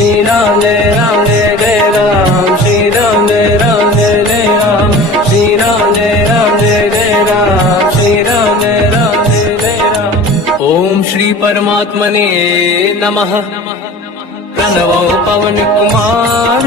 श्री राम जय जय राम, श्री राम जय जय राम, श्री राम जय जय राम, श्री राम जय जय राम। ओम श्री परमात्मने नमः। प्रणवो पवन कुमार,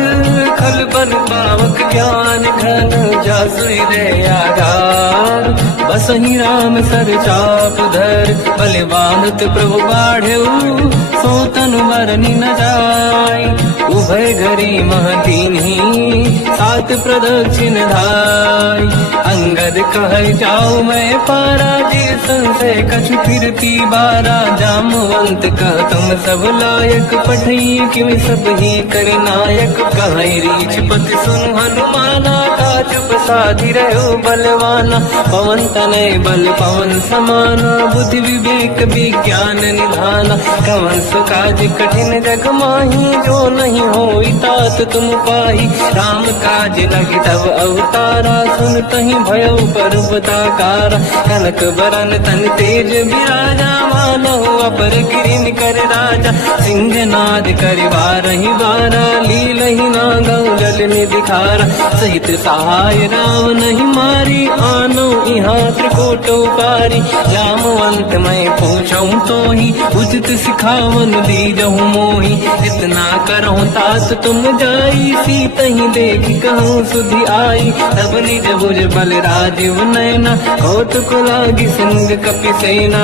खल बल पावक ज्ञान घन, जासु हृदय आधार। बसहि राम सर चाप धर, बलवानत प्रभु बाढ़ऊ, सो तनु मरनि न जाय। उभय घरी महदीन्ही, सात प्रदक्षिण धाय। अंगद कह जाऊ मैं पारा, जी संशय कछु फिरती बारा। जामवंत कह तुम सब लायक, पठई किम सब ही कर नायक। कहीं रीछ पति सुन हनुमाना, काज प्रसादी रहो बलवाना। पवन तनय बल पवन समाना, बुद्धि विवेक विज्ञान निधाना। कवन सुकाज कठिन जग माही, जो नहीं होई तात तुम पाही। राम काज लगी तब अवतारा, सुन तहि भयो पर्वताकारा। कनक बरन तन तेज बिराजा, मानहु अपर गिरिन कर राजा। सिंहनाद करिवारहि बारा, लीलहि नागौ जल निधिखारा। सहित सहाय राम नहीं मारी, आनो इहाँ त्रिकोट उपारी। जामवंत मैं पूछऊँ तोहि, उचित सिखावन दीजहु मोहि। इतना करहु तात तुम जाई, सीतहि देखि कहूँ सुधि आई। तब निज भुज बल राजीव नैना, कौतुक लागी सिंह कपिसेना।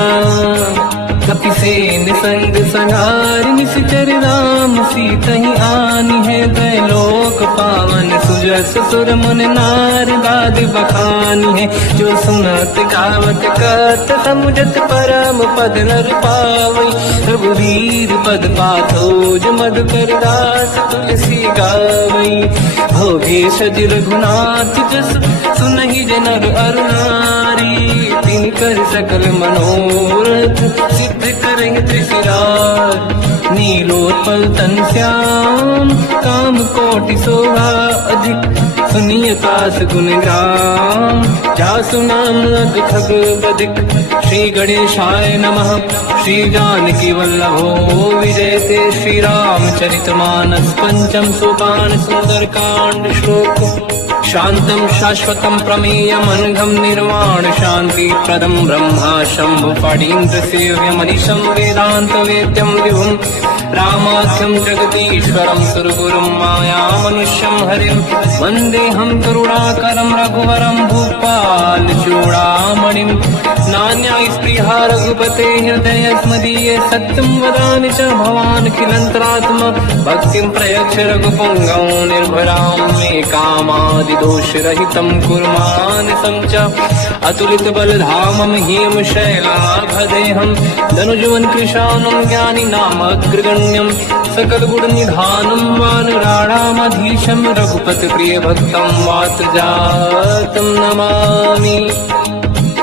कपिसेन संग संहार, निश्चर राम सीतहि आनी है। त्रैलोक पावन सुजस सुर मुन नार, गाद बखानी है। जो सुनत गावत कहत, समुझत परम पद नर पावई। रघुवीर पद पाथोज मधुकर दास, तुलसी गावई। भोगे सज रघुनाथ जस, सुनहि जनर अरु नारी। तिन कर सकल मनोरथ, सिद्ध करें त्रिशिरार। नीलोत्पल तन श्याम, काम कोटि शोभा अधिक। सुनिय कास गुण ग्राम, जासु नाम अग खग बदिक। श्री गणेशाय नमः। श्री जानकी वल्लभो विजयते, श्री रामचरित मानस। पंचम सोपान सुंदर कांड श्लोक। शांतं शाश्वतं प्रमेयम्, अनघं निर्वाण शांति प्रदं। ब्रह्मा शंभु फणीन्द्र सेव्यमनिशं, वेदांत वेद्यं विभुं। रामाख्यं जगदीश्वरं, सुरगुरुं मायामनुष्यं हरिं। वन्देऽहं करुणाकरं रघुवरं, भूपाल चूडामणिं। नान्या स्पृहा रघुपते हृदय स्मदीये, सत्यं वदामि च भवान् खिलन्तरात्मा। भक्तिं प्रयच्छ रघुपुङ्गं, निर्भरां मे कामादि दोषरहितं कुर्मानसं च। अतुलित बलधामं ह्येम शैलाभदेहं, धनुजवन कृशानं ज्ञानी नाम अग्रगण्यं। सकल गुण निधानं वानराणामधीशं, रघुपति प्रिय भक्तं वातजातं नमामि।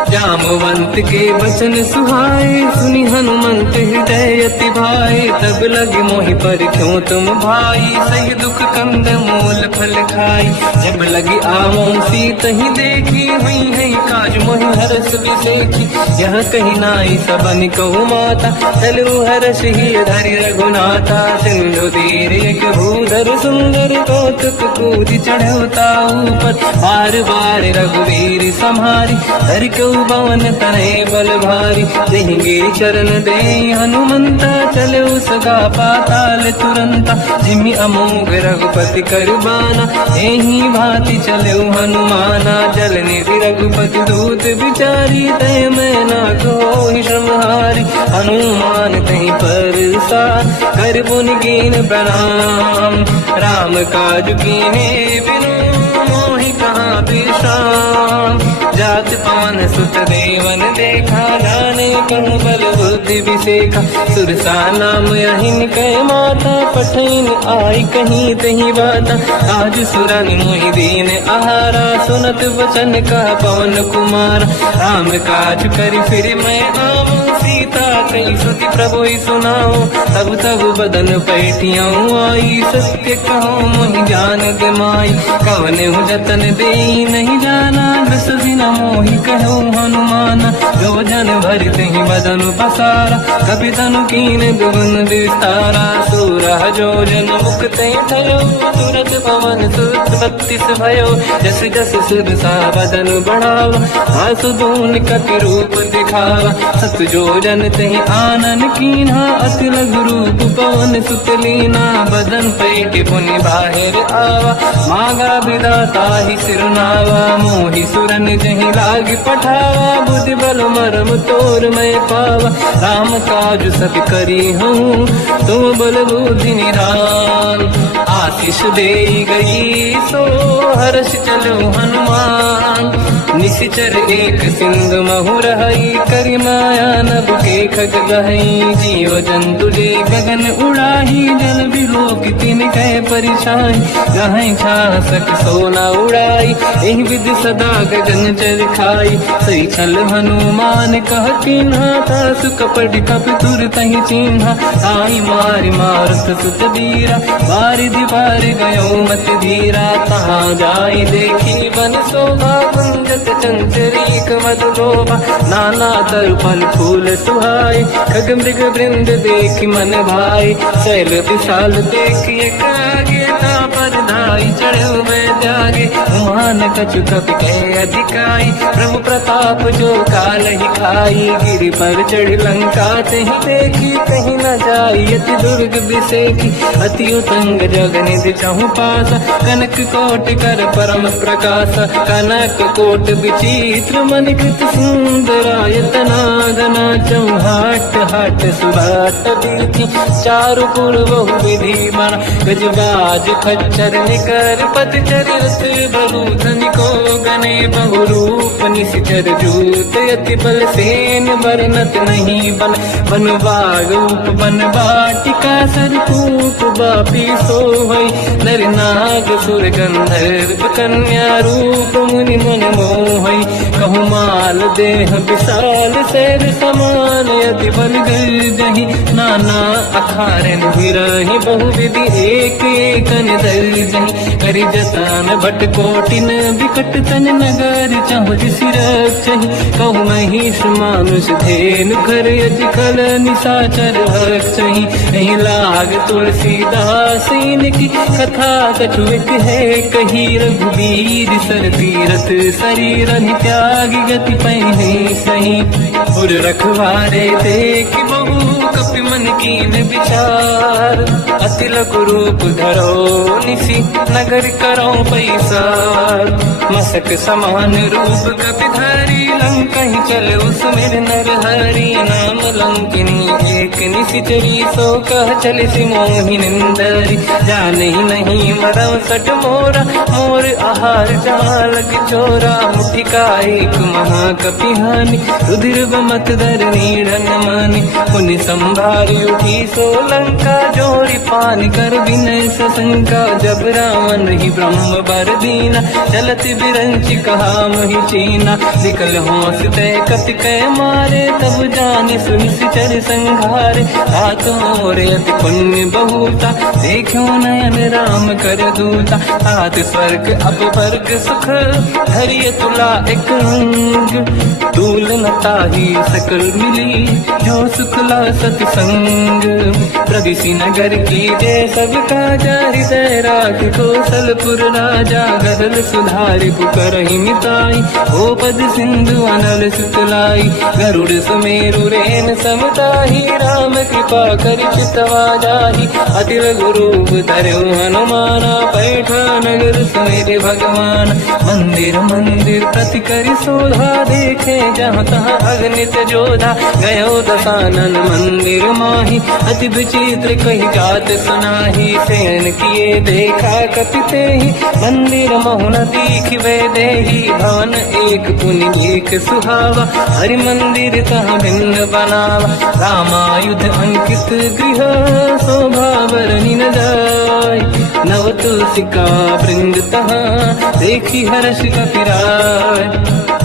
जामवंत के वचन सुहाए, सुनि हनुमंत हृदय अति भाए। तब लगे मोहि पर क्यों तुम भाई, सही दुख कंद मूल फल खाई। जब लगी आवों सीतहि देखी, हुई है काज मोहि हरस बिसेखी। यह कही नाई सबन कहु माता, चलु हरष ही धरि रघुनाथा। सिंधु तीर एक भूधर सुंदर, कौतुक कूदि चढ़ौता ऊपर। बार बार रघुवीर सम्हारी, धरि कऊ पवन तनय बल भारी। देंगे चरण दे हनुमंता, चले सगा पाताल तुरंता। जिमि अमोघ रघुपति करबाना, एहि भांति चले हनुमाना। जल निधि रघुपति दूत बिचारी, तय मैं ना कोहि श्रमहारी। हनुमान तहि परसा, कर पुनि कीन प्रणाम। राम काज कीन्हे बिनु, मोहि कहाँ विश्राम। जात पावन सुत देवन देखा, जाने कहूँ बल बुद्धि विसेखा। सुरसा नाम अहिन कह माता, पठैन आई कहीं तही बाता। आज सुरन मोहि दीन आहारा, सुनत वचन का पवन कुमार। राम काज करि फिर मैं आऊँ, सीता कई सुति प्रभु सुनाओ। तब तब बदन पैठियाँ आई, सत्य कहो मोहि जान गमाई। कवन जतन दे नहीं जाना, दस दिन मोहि कहो हनुमाना। जो जन भरते ही बदन पसारा, कपि तनु कीन दुगुन विस्तारा। 16 जोजन मुक्ते थयो, तुरत पवन सुत 32 भयो। जस जस सुरसा बदन बढ़ावा, आसु दून कपि रूप दिखावा। 7 जोजन तहि आनन कीन्हा, अति लघु रूप पवन सुत लीना। बदन पैठ पुनि बाहिर आवा, मांगा विधाता ही सिरनावा। मोहि सुरन जहि लाग पठावा, बुद्धि बल मरम तोर मैं पावा। राम काज सब करी हूँ, तुम बल बुद्धि निधान। आशीष दे गई सो हर्ष चलो हनुमान। निशिचर एक सिंधु महु रहई, करि माया नभ के खग गहई। जीव जंतु जे गगन उड़ाही, जल बिलोक तिन कह परिछाई। गहई छासक सोना उड़ाई, एहि विधि सदा गगन चर खाई। सही छल हनुमान कह कीन्हा, तासु कपट कप तुर तहि चिन्हा। आई मारि मारुत सुत बीरा, बारिधि पार गयो मत धीरा। तहाँ जाई देखी बन शोभा, कुंजत चंचरीक मधु लोभा। नाना तरु फल फूल सुहाई, खग मृग वृंद देख मन भाई। शैल विशाल देखिए आगे, ना पर धाई चढ़ो मैं त्यागे। मान कछु कपि कह अधिकाई, प्रभु प्रताप जो काल ही खाई। गिरि पर चढ़ लंका तहि देखी, कहीं न जाई अति दुर्ग बिसेकी। अति उतंग जग निधि चहु पासा, कनक कोट कर परम प्रकाश। कनक कोट विचित्र मणिकृत सुंदरायतना। घना चौहाट हाट सुभाट दीर्घि, चारु पुर बहु विधि बना। गजबाज खच्चर निकर पतचर रथ, बहु धनिको गणे बहु रूप। निशिचर जूत अति बल सेन, बरनत नहीं बन। बन बाग रूप बन बाटिका, सरकूप बापी सोहई। नर नाग सुर गंधर्व कन्या, रूप मुनि मन मोहई। कहु माल देह विशाल, शैर समान अति बल गर्जहि। नाना अखारन विरहि, बहु विधि एक एकन दर्जहि। करि जतन भट कोटिन, विकट तन नगर चहु सिरक्षहि। कहु महिष मानुष धेनु, घर अजकल निशाचर भक्षहि। एहि लाग तुलसीदास इनकी, कथा कछु एक है कही। रघुबीर सर तीरथ, शरीर त्यागी गति पहि सही। उर रखवारे देख बहु, कपि मन कीन विचार। अति लघु रूप धरो निशि, नगर करो पैसार। मसक समान रूप कपि धरी, लंका ही चले उसमें नर हरि। नाम लंकिनी एक निशिचरी, सो कह चल सि मोहि निंदरी। जाने नहीं मरम सट मोरा, मोर आहार जाल किचोरा। मुठिका एक महाकपि हानि, रुधिर बमत धर नीड़न मानि। पुनि संभारी उठी सो लंका, जोरी पानी कर विनय सशंका। जब रावण ही ब्रह्म बर दीना, चलत बिरंच कहा मोहि चीना। निकल होश तय कपि कह मारे, तब जाने सुनि सिचर संघारे। हाथों रे अति पुण्य बहुता, देखो नयन राम कर दूता। हाथ स्वर्ग अपवर्ग सुख, धरिय तुला एक अंग। दूल न ताहि सकल मिली, जो सुखला सतसंग। प्रदिशि नगर की जय सब काजा, हृदय राख कौशलपुर राजा। गदल सुधारि पुकारहि मिताई, ओ पद सिंधु अनल सुतलाई। गरुड़ सुमेरु रेन समताहि, राम कृपा करि चितवा जाहि। अति लघु रूप धरऊ हनुमाना, पैठा नगर सुमेरे भगवान। मंदिर मंदिर प्रति करि शोधा, देखे जहाँ तहाँ अगणित जोधा। गयो दशानन मंदिर माहि, अति विचित्र कही जात सुनाही। शयन किए देखा कपि तेहि, मंदिर महु न दीखिबे देहि। भवन एक पुनि एक सुहावा, हरि मंदिर तहाँ भिन्न बनावा। रामायुध अंकित गृह, शोभा बरनि न जाय। नवत तुलसी का वृंद तहाँ देखी हर्ष कपिराय।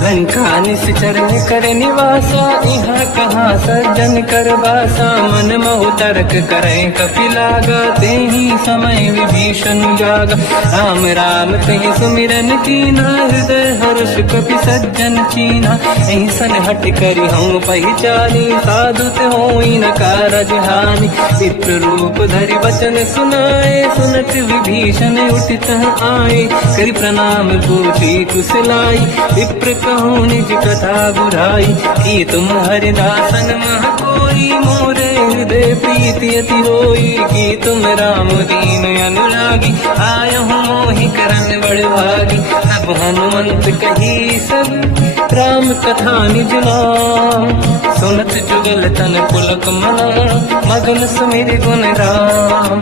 लंका निश्चर कर निवासा यहाँ कहाँ सज्जन कर बासा। मन मोह तर्क करें कपिलागा ते ही समय विभीषण जागा। राम राम कहीं सुमिरन कीना हृदय हर्ष कपि सज्जन चीना। ऐसन हट करी हूँ पहचानी साधु ते होई न कारज हानि। चित्र रूप धरि वचन सुनाए सुनत विभीषण उठित आए। करि प्रणाम पूछी कुशलाई विप्र कहूँ निज कथा बुराई। कि तुम हरिदासन मह कोई मोरे हृदय प्रीति अति होई। कि तुम राम दीन अनुरागी आय हूँ मोहि करन बड़ भागी। तब हनुमंत कही सब राम कथा निज नाम। सुनत जुगल तन पुलक मना मगन सुमिर गुण राम।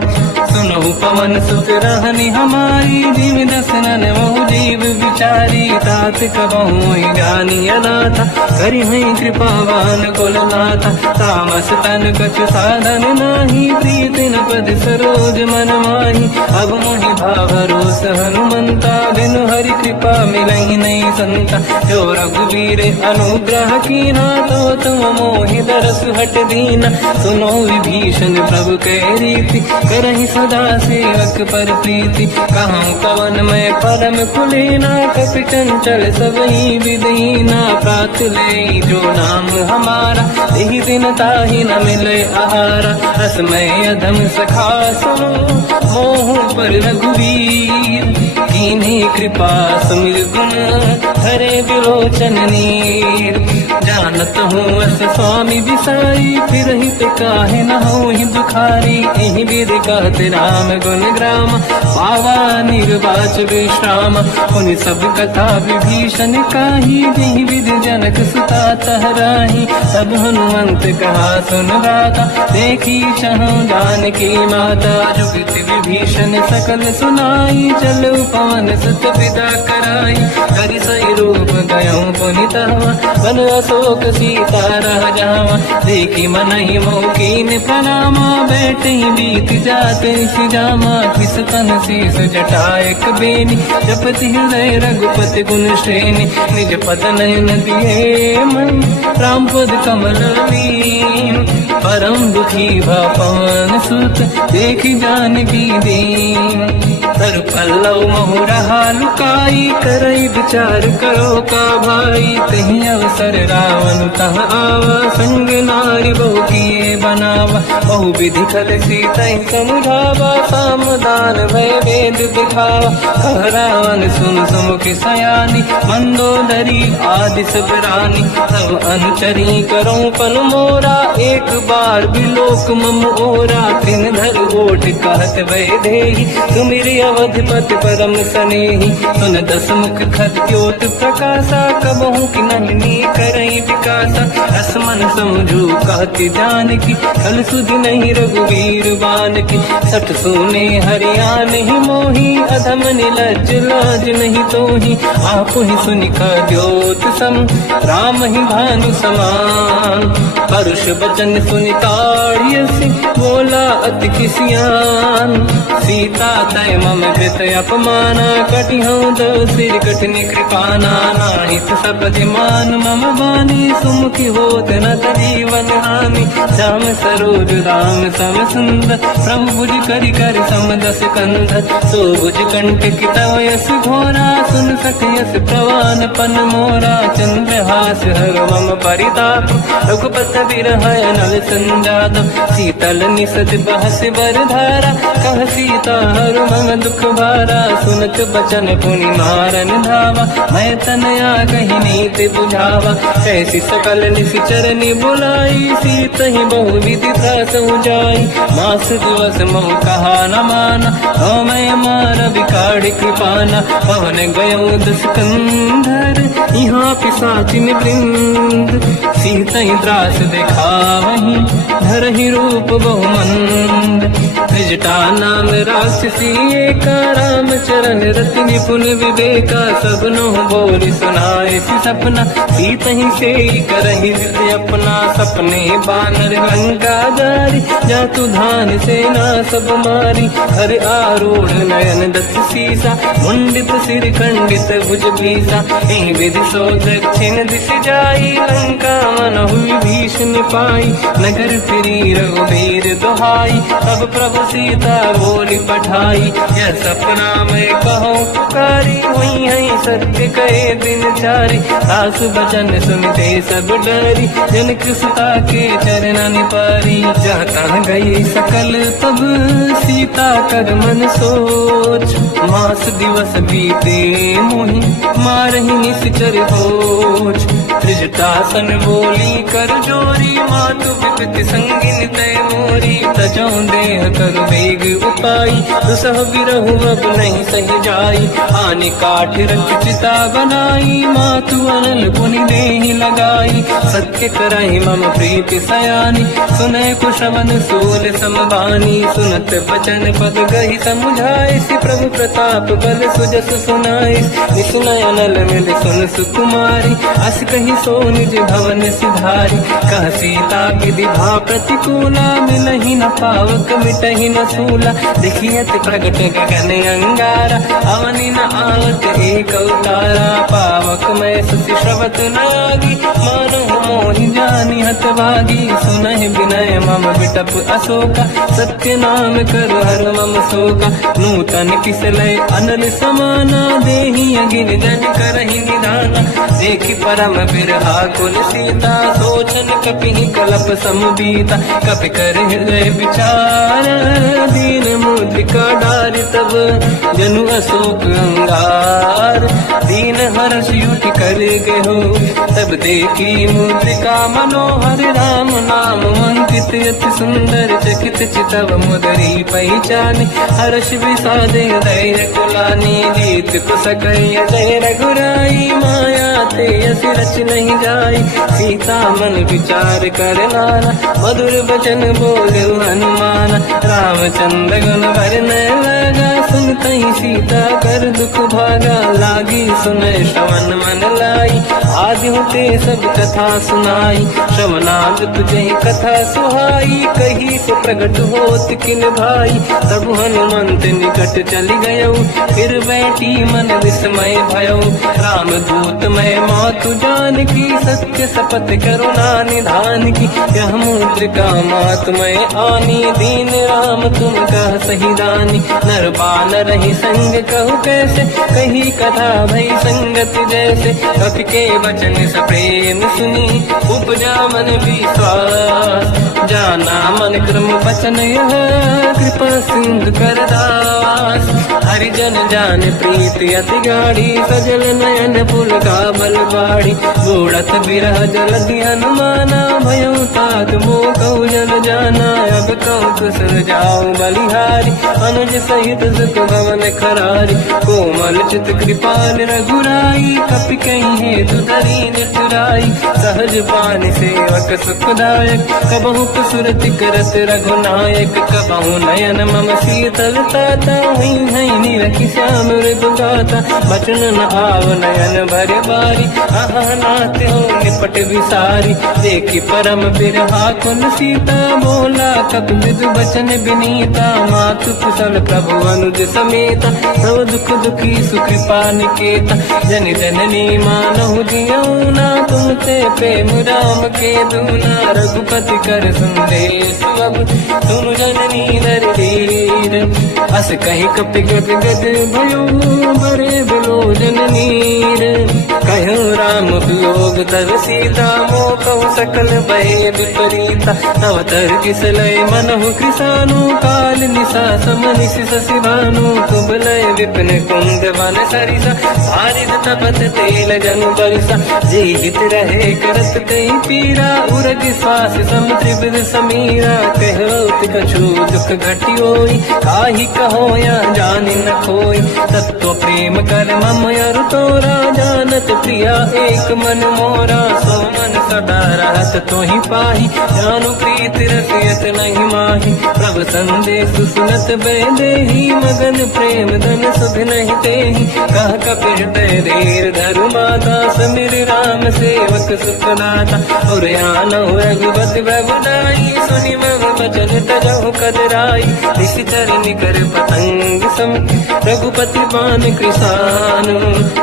सुनहु पवन सुत रहनि हमारी जीव दसनन मोह जीव विचारी। तात कबहु जानी अनाथा करि हई कृपावान कुलनाथा। तामस तन कछु साधन नाही प्रीत न पद सरोज मन माही। अब मोहि भावरोस हनुमंता बिनु हरि कृपा मिलहि नहीं संता। जो रघुवीर अनुग्रह कीना तो तुम मोहि दरस हट दीना। सुनो विभीषण प्रभु के रीति करहि सदा सेवक पर प्रीति। कहूँ कवन में परम कुलीना कपि चंचल सबही विदीना। प्रात ले जो नाम हमारा यही दिन ताहि न मिले आहारा। रसमय अधम सखा सुनो मोह पर रघुवीर। कीन्ही कृपा सुमिर गुण हरे विलोचन नीर। जानत हूँ अस स्वामी विसाई फिर हित काहे न होहि दुखारी। एहि विधि कहते राम गुण ग्राम पावा निर्वाच विश्राम। उन सब कथा विभीषण काही जेहि विधि जनक सुता तहराही। तब हनुमंत कहा सुन राता देखी चहु जानकी माता। जुगति विभीषण सकल सुनाई चलो पवन सुत पिता कराई। करि सही रूप गयों पुनितवा बन अशोक सीता रह जावा। देखी मनहि मोकीन प्रणामा बैठे बीत जाते सिजामा। किस तन शीस जटायक बेनी जपति हृदय रघुपति गुण श्रेणी। निज पद नयन दिए मन राम पद कमल लीन। परम दुखी भा पवन सुत देखी जानकी दीन। तर पल्लव महु रहा लुकाई करई विचार करो का भाई। तही अवसर रावण तह आवा संग नारी बहु किए बनावा। बहु विधि खल सीता समुझावा सामदान भय वेद दिखावा। कह रावण सुन सुमुख सयानी मंदोदरी आदि सब रानी। सब अनुचरी करो पन मोरा एक बार बिलोक मम ओरा। त्रिन धर ओट कहत भय देहि सुमिरि अवधपति परम सनेहि। सुन दस मुख खद्योत प्रकाशा कबहु कि नहिनी करई विकासा। असमन समझू कहती जानकी कल सुधि नहीं रघुवीर बानकी। सठ सुने हरियाण ही मोही अधम निलज लाज नहीं तोही। आप ही सुनि खद्योत सम राम ही भानु समान। परुष बचन सुनि ताड़ियसि बोला अति किसियान। सीता तय मम कृत अपमाना कटिहूँ दो सिर कठिन कृपाना। नाहित सपदि मान मम बानी सुमुखी होत न जीवन हानि। श्याम सरोज राम सम सुंदर प्रभु भुज करि कर समदस कंध। सो भुज कंठ तव यस घोरा सुन सखयस प्रवान पन मोरा। चंद्रहास हर मम परिताप रघुपत बिरह नल संजात। शीतल निसत बहस बरधारा कह सीता हर मम दुख भारा। सुनत बचन पुनि मारन धावा मैं तनया कही नीति बुझावा। ऐसी सकल निश्चर बुलाई सीत ही बहु विधि त्रास जाई। मास दिवस मोह कहा न माना तो मैं मार बिकाड़ कृपाना। पवन गयो दुष्कंधर यहाँ पिशाचिन वृंद। सीत ही त्रास दिखावहीं धरहि रूप बहुमंद। त्रिजटा नाम राक्षसी एका, राम चरण रति निपुण विवेका, सबनो बोल सुनाए सी सपना, सीत ही से करहि जिद अपना, सपने बानर लंका जारी, जातु धान सेना सब मारी, हर आरूढ़ नयन दत्त सीसा, मुंडित सिर खंडित भुज भीसा, एहि विधि सो दक्षिण दिश जाई, लंका मन हुई भीषण पाई, नगर फिरी रघुबीर दुहाई, तब प्रभु सीता बोली पठाई, यह सपना मैं कहूँ पुकारी, हुई है सत्य कहे दिन चारी, सास बचन सुनते सब डरी, जनक सुता के चरण पारी, जहाँ तहाँ गई सकल तब सीता कर मन सोच, मास दिवस बीते मोहि मारहि निश्चर होच, त्रिजटासन बोली कर जोरी, मातु विपति संगिन तय मोरी, तजो देह कर वेग उपाई, दुसह विरहु अब नहीं सही जाई, आने काठ रख चिता बनाई, मातु अनल पुनि देहि लगाई, सत्य कराई मम प्रीति सयानी, सुनय कुशवन सूल समबानी, सुनत बचन पद गहि समुझाए, सि प्रभु प्रताप बल सुजस सुनाई, निसुनय अनल मिल सुन सुकुमारी, अस कहि सो निज भवन सिधारी, कह सीता विधि भा प्रतिकूला, मिलहि न पावक मिटहि न सूला, देखियत प्रगट गगन अंगारा, अवनि न आवत एक अवतारा, पावक मैं सुति श्रवत न आगी, मानो मोहि जानि हतभागी, सुनहि विनय मम विटप अशोका, सत्य नाम करु हर मम शोका, नूतन किसलय अनल समाना, देहि अगिन जन करहि निधाना, देखि परम बिरहा कुल सीता, सोचन कपिहि कलप समबीता, कपि कर हृदय विचार, दीन मुद्रिका डारि तब जनु अशोक अंगार, दीन हर्ष युति कर गेहु, तब देखी मुद्रिका मनोहर, राम नाम अंकित अति सुंदर, चकित चितव मुदरी पहचान, हर्ष विषादे धैर्य कुलानी, जीत कुसकय जय रघुराई, माया ते अस रच नहीं जाई, सीता मन विचार कर नाना, मधुर बचन बोले हनुमान, रामचंद्र गुण वरनय लगा, सुनते ही सीता कर दुख भागा, लागी सुनय श्रवण मन लाई, आदि होते सब कथा सुनाई, श्रवणाद तुझे कथा सुहाई, कही से प्रगट होत किन भाई, तब हनुमंत निकट चली गयो, फिर बैठी मन विस्मय भयो, राम दूत मैं मातु जान की, सत्य शपथ करुणा निधान की, यह मुद्रिका मात मैं आनी, दीन राम तुम कह सही दानी, नर बानर ही संग कहु कैसे, कही कथा भई संगत जैसे, कपि के वचन सप्रेम सुनी, उपजा मन विश्वास, जाना मन क्रम वचन यह, कृपा सिंधु कर दास, हरिजन जान प्रीति अति गाढ़ी, सजल नयन फूल का बल बाड़ी, बूढ़त बिरह जल हनुमाना, भयो तात मोह कहु जल जाना, अब कहु कुशल जाओ बलिहारी, अनुज सहित सुख भवन खरारी, कोमल चित कृपाल रघुराई, कपि कहीं हेतु धरी निठुराई, सहज पान सेवक सुखदायक, कबहु कुसुरति करत रघुनायक, कबहु नयन मम शीतल ताता, हुई है नीरखि श्याम मृदुगाता, बचन न आव नयन भर बारी, आहा नाथ हो निपट विसारी, देखि परम बिरहा कुल सीता, बोला कपि मृदु बचन विनीता, मातु कुशल प्रभु अनुज समेता, सब दुख दुखी सुकृपा निकेता, जन जननी मानहु जियौना, तुम ते प्रेम राम के दूना, रघुपति कर संदेश अब तुम जननी नर धीर, अस कहि कपि गद गद भयो, बरे बिलोचन नीर, कहो राम वियोग तब सीता, मोह कहु सकल भय विपरीता, तव तर किसलय मनहु कृसानु, काल निशा समनिश शशि भानु, कुबलय विपिन कुंद वन सरिसा, बारिद तपत तेल जनु बरसा, जीवित रहे करत कई पीरा, उरग श्वास सम त्रिविध समीरा, कहो कछु दुख घटी होई, काहि कहो या जानि न खोई। तत्व प्रेम कर मम अरु तोरा, जानत प्रिया एक मन मोरा। सो मन सदा रहत तोहि पाही, जानु प्रीत रसियत नहीं माही। प्रभु संदेश सुनत बैदेही, मगन प्रेम धन सुध नहीं तेहि। कह कपि हृदय धीर धरु माता, समिर राम सेवक सुख दाता। और आनहु रघुपति प्रभुदाई, सुनि मम बचन तजहु कदराई। निश्चर निकर पतंग सम, रघुपति पान कृसानु।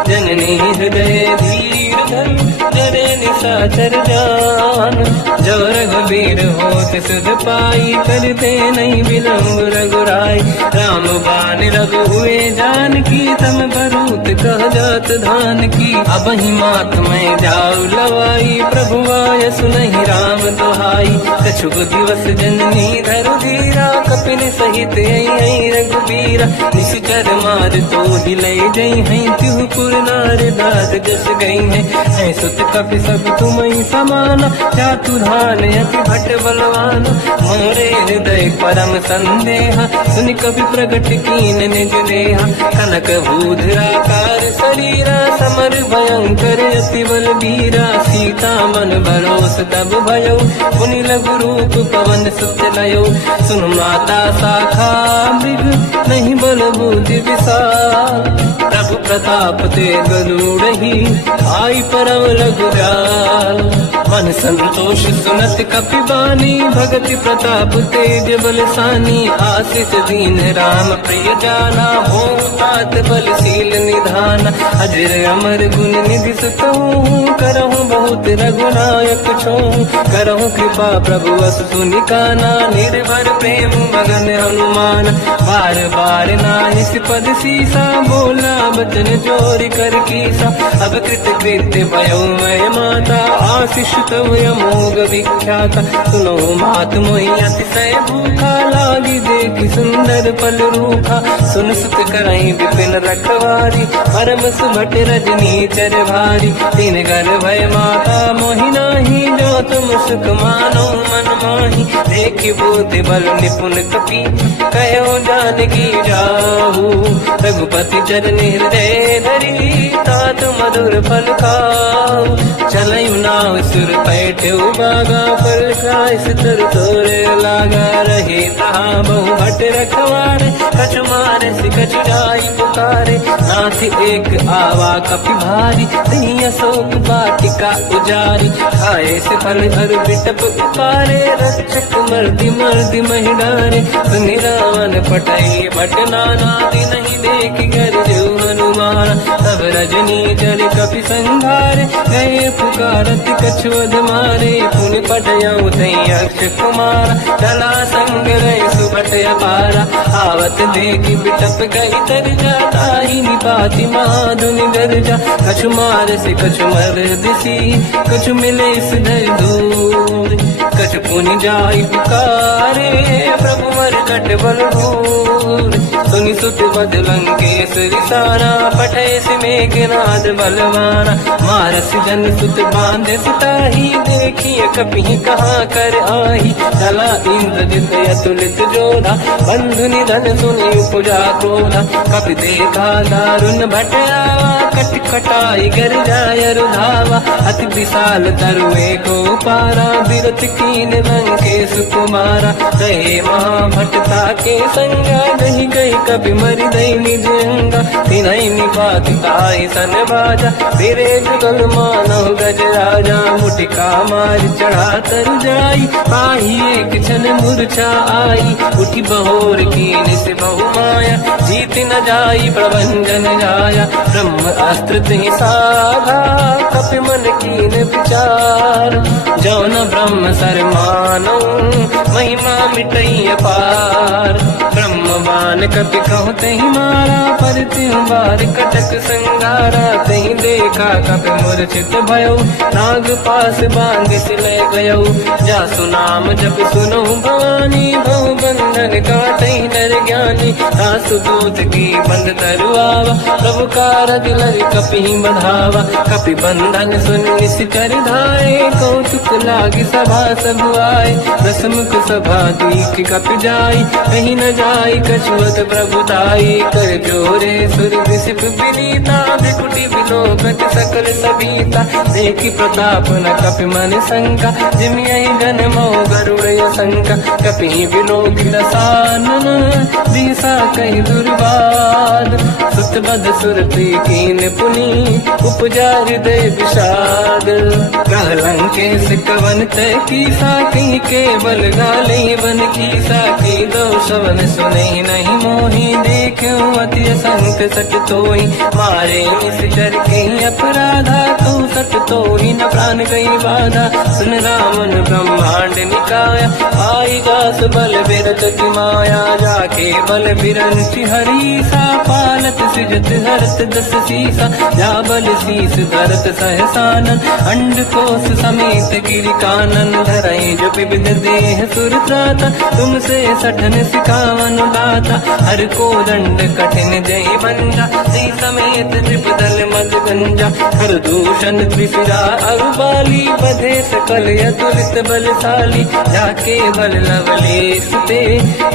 जननी हृदय धीर धरु, जरे निशाचर जान। जो रघुबीर होत सुध पाई, करते नहीं विलम्ब रघुराई। राम बाण रघु हुए जानकी, तम भरूत कह जात धान की। अब ही मात मैं जाऊ लवाई, प्रभु आय सुनहि राम दुहाई। कछुक दिवस जननी धरु धीरा, कपिन सहित आई रघुबीरा। निश्चर मार तो हिलै जई हैं, तिहु पुर नार दाद जस गई है। सुत कपि सब तुमहि समाना, चातुर्धान अति भट बलवाना। मोरे हृदय परम संदेहा, सुनि कपि प्रगट कीन निज देहा। कनक भूधराकार शरीरा, समर भयंकर अति बलबीरा। सीता मन भरोस तब भयो, पुनि लघु रूप पवन सुत लयो। सुन माता शाखा मृग, नहीं बल बुद्धि विशाल। प्रभु प्रताप ते गरुड़हि, आई परम रघुराल। मन संतोष सुनत कपि बानी, भगति प्रताप तेज बलसानी। आशीष दीन राम प्रिय जाना, हो तात बलशील निधान। अजर अमर गुण निधि सुतहु, करहु बहुत रघुनायक छोहु। करहु कृपा प्रभु अस सुनि काना, निर्भर प्रेम मगन हनुमान। बार बार नाहिस पद सीसा, बोला बचन जोर कर कीसा। अब कृत कृत्य भयो मैं माता, आशीष तव अमोघ विख्याता। सुनो मात मोहि अतिशय भूखा, लागी देखि सुंदर फल रूखा। सुन सुत करहि विपिन रखवारी, परम सुभट रजनी चर भारी। तीन घर भय माता मोहि नाही, जो तुम सुख मानो मन माही। देखि बुद्धि बल निपुण कपि, कहो जानकी जाहू। रघुपति चरण हृदय धरी, तात मधुर फल खाऊ। चलयु नाव सुर पैठ्यु बागा, फल खाय सितर तोरे लागा। रहे तहाँ बहु भट रखवारे, कछु मारे सि कछु जाई पुकारे। नाथ एक आवा कपि भारी, दही अशोक वाटिका उजारी। खाए से फल हर बिटप उपारे, रक्षक मर्दि मर्दि महि डारे। सुनि रावण पटई भट नाना, नहीं देख कर जो हनुमान। तब रजनी जल कपि संघारे, गए पुकारत कछुअध मारे। पुनि पटयऊ तई अक्ष कुमारा, चला संग रहे सुभट अपारा। आवत देखि बिटप गई तरजा, ताहि निपाति महाधुनि गरजा। कछु मार से कछु मर दिसी, कछु मिले सिधर दूर। कछु पुनि जाई पुकारे, प्रभु मरकट बल भूर। सुनि सुत बद लंकेश रिसाना, पठय सि मेघनाद बलवाना। मारस जन सुत बांधे सिताही, देखिए कपि कहाँ कर आही। चला इंद्रजित अतुलित जोधा, बंधु निधन सुनि उपजा क्रोधा। कपि देखा दारुण भट आवा, कट कटाई गर जाय रुधावा। अति विशाल तरुए को पारा, बिरत कीन लंकेश कुमारा। रहे महाभटता के संगा, दही गई कपि मरि दई निज अंगा। तिन्हि निपाति ताहि सन बाजा, फिरे जुगल मानव गज राजा। मुटिका मार चढ़ा तरु जाई, पाही एक क्षण मूर्छा आई। उठी बहोर कीन से बहु माया, जीत न जाई प्रभंजन जाया। ब्रह्म अस्त्र तिहि साधा, कपि मन कीन विचार। जौन ब्रह्म सर मानो, महिमा मिटई अपार। ब्रह्म बाण कपि कहु तहि मारा, पर तिहु बार कटक संगारा। तहि देखा कपि मूर्छित भयो, नाग पास बांध सिलय गयो। जासु नाम जप सुनहु भवानी, बहु बंधन काटहि नर ज्ञानी। ज्ञानी दास दूत की बंद तरुआवा प्रभु कारज लरि कपि बंधावा कपि बंधन सुन निश्चर धाये कौतुक लागी सभा सब आए दसमुख सभा दीख कपि जाई कहीं न जाई कछुअत प्रभु दाई कर जोरे सुर विसिप विनीता बिकुटी विलोकत सकल सबीता देखी प्रताप न कपि मन शंका जिमियहि जन मोह गरुड़ शंका कपि विलोकित सानन दिशा कहीं दुर्बाद सुत बद सुरति कीन पुनी उपजा हृदय विषाद लंकेश कवन तय की साकी केवल गाले बन की साकी दो शवन सुने नहीं मोही देखे अति संत सट तोई मारे निश्चर के अपराधा तू सट तोही न प्राण कई बाधा सुन रामन ब्रह्मांड निकाया आई दास बल बिरत की माया जाके बल बिरंच हरी सा पालत सिजत हरत दस सीसा जा बल शीस धरत सहसानन अंड कोस समेत गिरि कानन धरई जो विविध देह सुर त्राता तुमसे सठन सिखावन दाता हर को दंड कठिन जय बंजा सी समेत त्रिपदल मद गंजा हर दूषण त्रिशिरा अरुबाली बधे सकल यतुलित बलशाली जाके बल लवलेश ते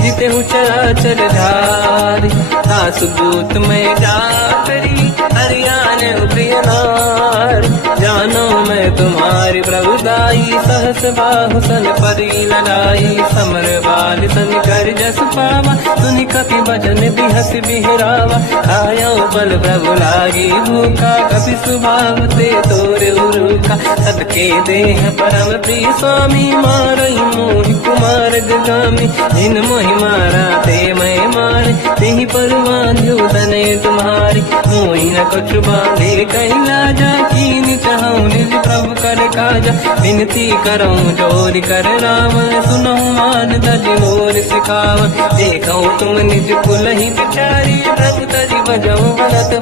जिते चराचर धारी दास दूत में जाकरी हरियाण प्रिय नार जानो मैं तुम्हारी प्रभुदाई सहस बाहु सन परी लड़ाई समर बाल सन कर जस पावा सुनि कपि भजन बिहस बिहरावा आयो बल प्रभु लागी भूखा कपि स्वभाव ते तोरे उरुखा सबके देह परम प्रिय स्वामी मारई मोहि कुमार गामी जिन मोहि मारा ते मैं मारे तेहि पर बांध्यो तने तुम्हारी मोहि न कुछ बांधे कैला जा कीन चाहूं निज प्रभु कर काजा विनती करऊं जोर कर राम सुनऊं मान तज मोर सिखाव देखऊं तुम निज कुल ही बिचारी प्रभु तज बजऊं बनत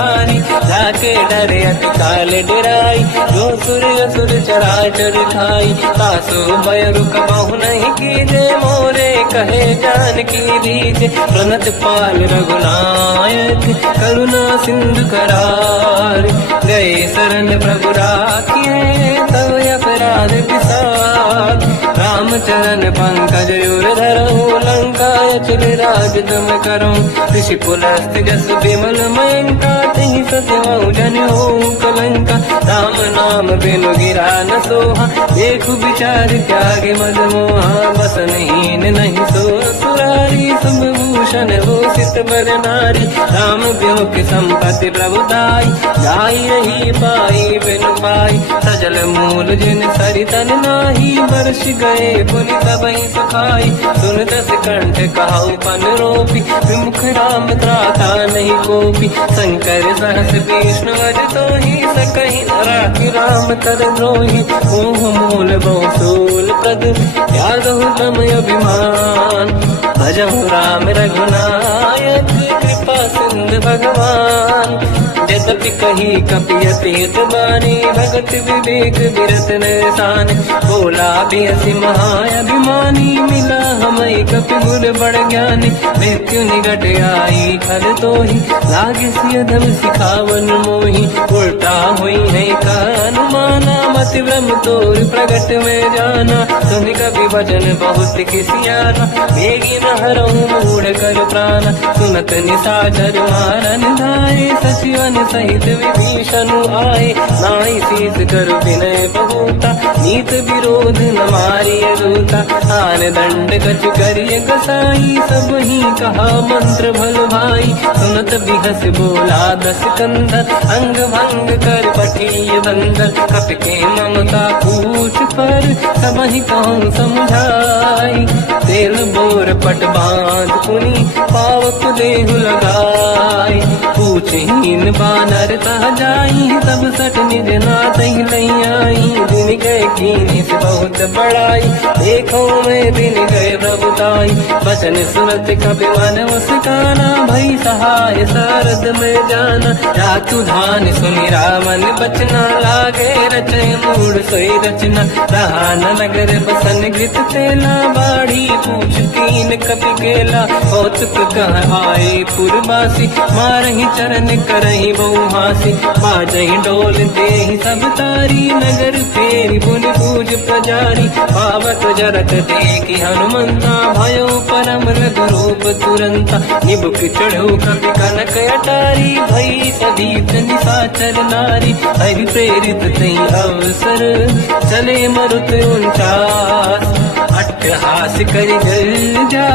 हारी जाके डरे अति काल डराई जो सुर असुर चराचर खाई तासु भय रुक बहु नहीं कीजे मोरे कहे जान की दीजे प्रणत पाल रघुनायक करुणा सिंधु करार गए शरण प्रभु राखिए तव अपराध विसार रामचरण पंकज उर धरऊं लंका चल राज तुम करूं ऋषि पुलस्त जस विमल मयंका तिहि ससवं जन हो कलंका राम नाम बिनु गिरा न सोहा देखु विचार त्यागे मद मोहा बसनहीन नहीं सो सुरारी शुभ भूषण हो सित बर नारी राम ब्यों की संपत्ति प्रभुदाई जाई रही पाई बिनु पाई सजल मूल जिन सरितन नाही वर्ष गए पुनि सबहि सुखाई सुन दस कंठ कहाऊ पन रोपी विमुख राम त्राता नहीं कोपी शंकर सहस विष्णु अज तो ही सकहि राखी राम कर द्रोही मोह मूल बहुसूल प्रद त्यागहु तम अभिमान भजहु राम रघुनायक कृपा सिंधु भगवान यद्यपि कही कपियतीत बानी भगत विवेक विरत निशान बोला बेसी महाअभिमानी मिला हमें कपि गुर बड़ ज्ञानी मृत्यु निकट आई खल तो ही लागे सियधम सिखावन मोही उल्टा हुई है का अनुमाना मति ब्रह्म तोर प्रगट में जाना सुन कभी वचन बहुत किसियाना बेगी न हरऊं मूढ़ कर प्राण सुनत निशाचर मारन धाये सचिवन सहित विभीषण आए नाई शीस कर विनय बहुता नीत विरोध न मारिय दूता आन दंड कछ करिय कसाई सब ही कहा मंत्र भल भाई सुनत बिहस बोला दस कंधर अंग भंग कर पठिय बंदर कपि के ममता पूछ पर सब ही कहूँ समझाई तेल बोर पट बांध पुनि पावक देहु लगाई पूछहीन बानर ता जाई तब सट निज नाथ ही नहीं आई दिन गए कीनी से बहुत बड़ाई देखो मैं दिन गए प्रभुताई बचन सुनत कभी मन मुस्काना भई सहाय सारद में जाना रातु धान सुनि रावण बचना लागे रचे मूड सोई रचना रहा न नगर बसन गीत तेला बाढ़ी पूछ कीन कपि केला कौतुक कह आए पुरवासी, मारही चरण करही बहु हासी, बाजही डोल देहि सब तारी, नगर फेरी पुन पूज प्रजारी, पावक जरत देखी हनुमंता, भयो परम रघुरूप तुरंता, निबुक चढ़ो कपि कनक अटारी, भई सभीत निशाचर नारी, हरि प्रेरित तई अवसर, चले मरुत 49, अट्टहास करि जल जा,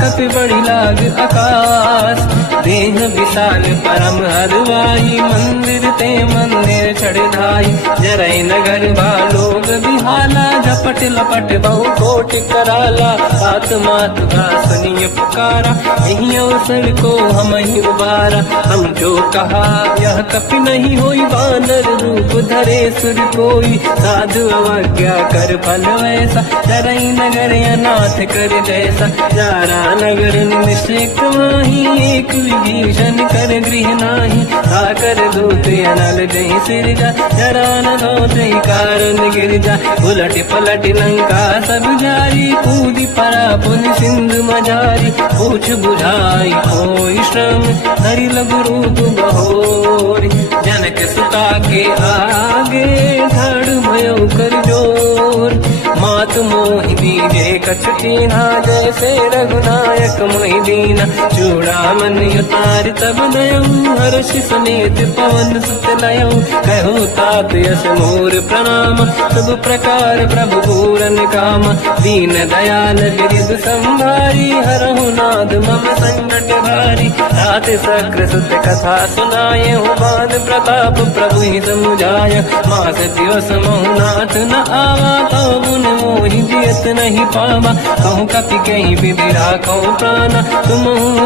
कपि बड़ी लाग आकाश, देह विशाल परम हरवाई, मंदिर ते मंदिर चढ़ धाई, जरई नगर बालोग बिहाला, झपट लपट बहु कोटि कराला, सात मात का सुनिय पुकारा, यही अवसर को हम ही उबारा, हम जो कहा यह कपि नहीं होई, वानर रूप धरे सुर कोई, साधु अवज्ञा कर फल वैसा, जरई नगर अनाथ कर जैसा, जारा नगर निश्चित माही, एक विभीषण कर गृह नाही, आकर दूत अनल जय सिरजा, जरा न दौते कारण गिर जा, उलट पलट लंका सब जारी, कूदी परा पुन सिंधु मजारी, पूछ बुझाई कोई श्रम, हरि लघु रूप बहोरी, जनक सुता के आगे ठाड़ भयो कर जोर, मात मोहि दीजे कछ कीन्हा, जैसे रघुनायक मोहि दीना, चूड़ामन उतार तब नयऊ, हर्षि समेत पवन सुत नयऊ, कहो तात यस मोर प्रणाम, सब प्रकार प्रभु पूरन काम, दीन दयाल गिरिध संभारी, हरहु नाद मम संकट भारी, तात सक्र सुत कथा सुनाए, बाद प्रताप प्रभु ही समुझाय, मास दिवस महु नाथ न आवा, तो मुन मोहि जियत नहीं पावा, कहूँ कपि कहीं विधि राखो प्राणा, तुम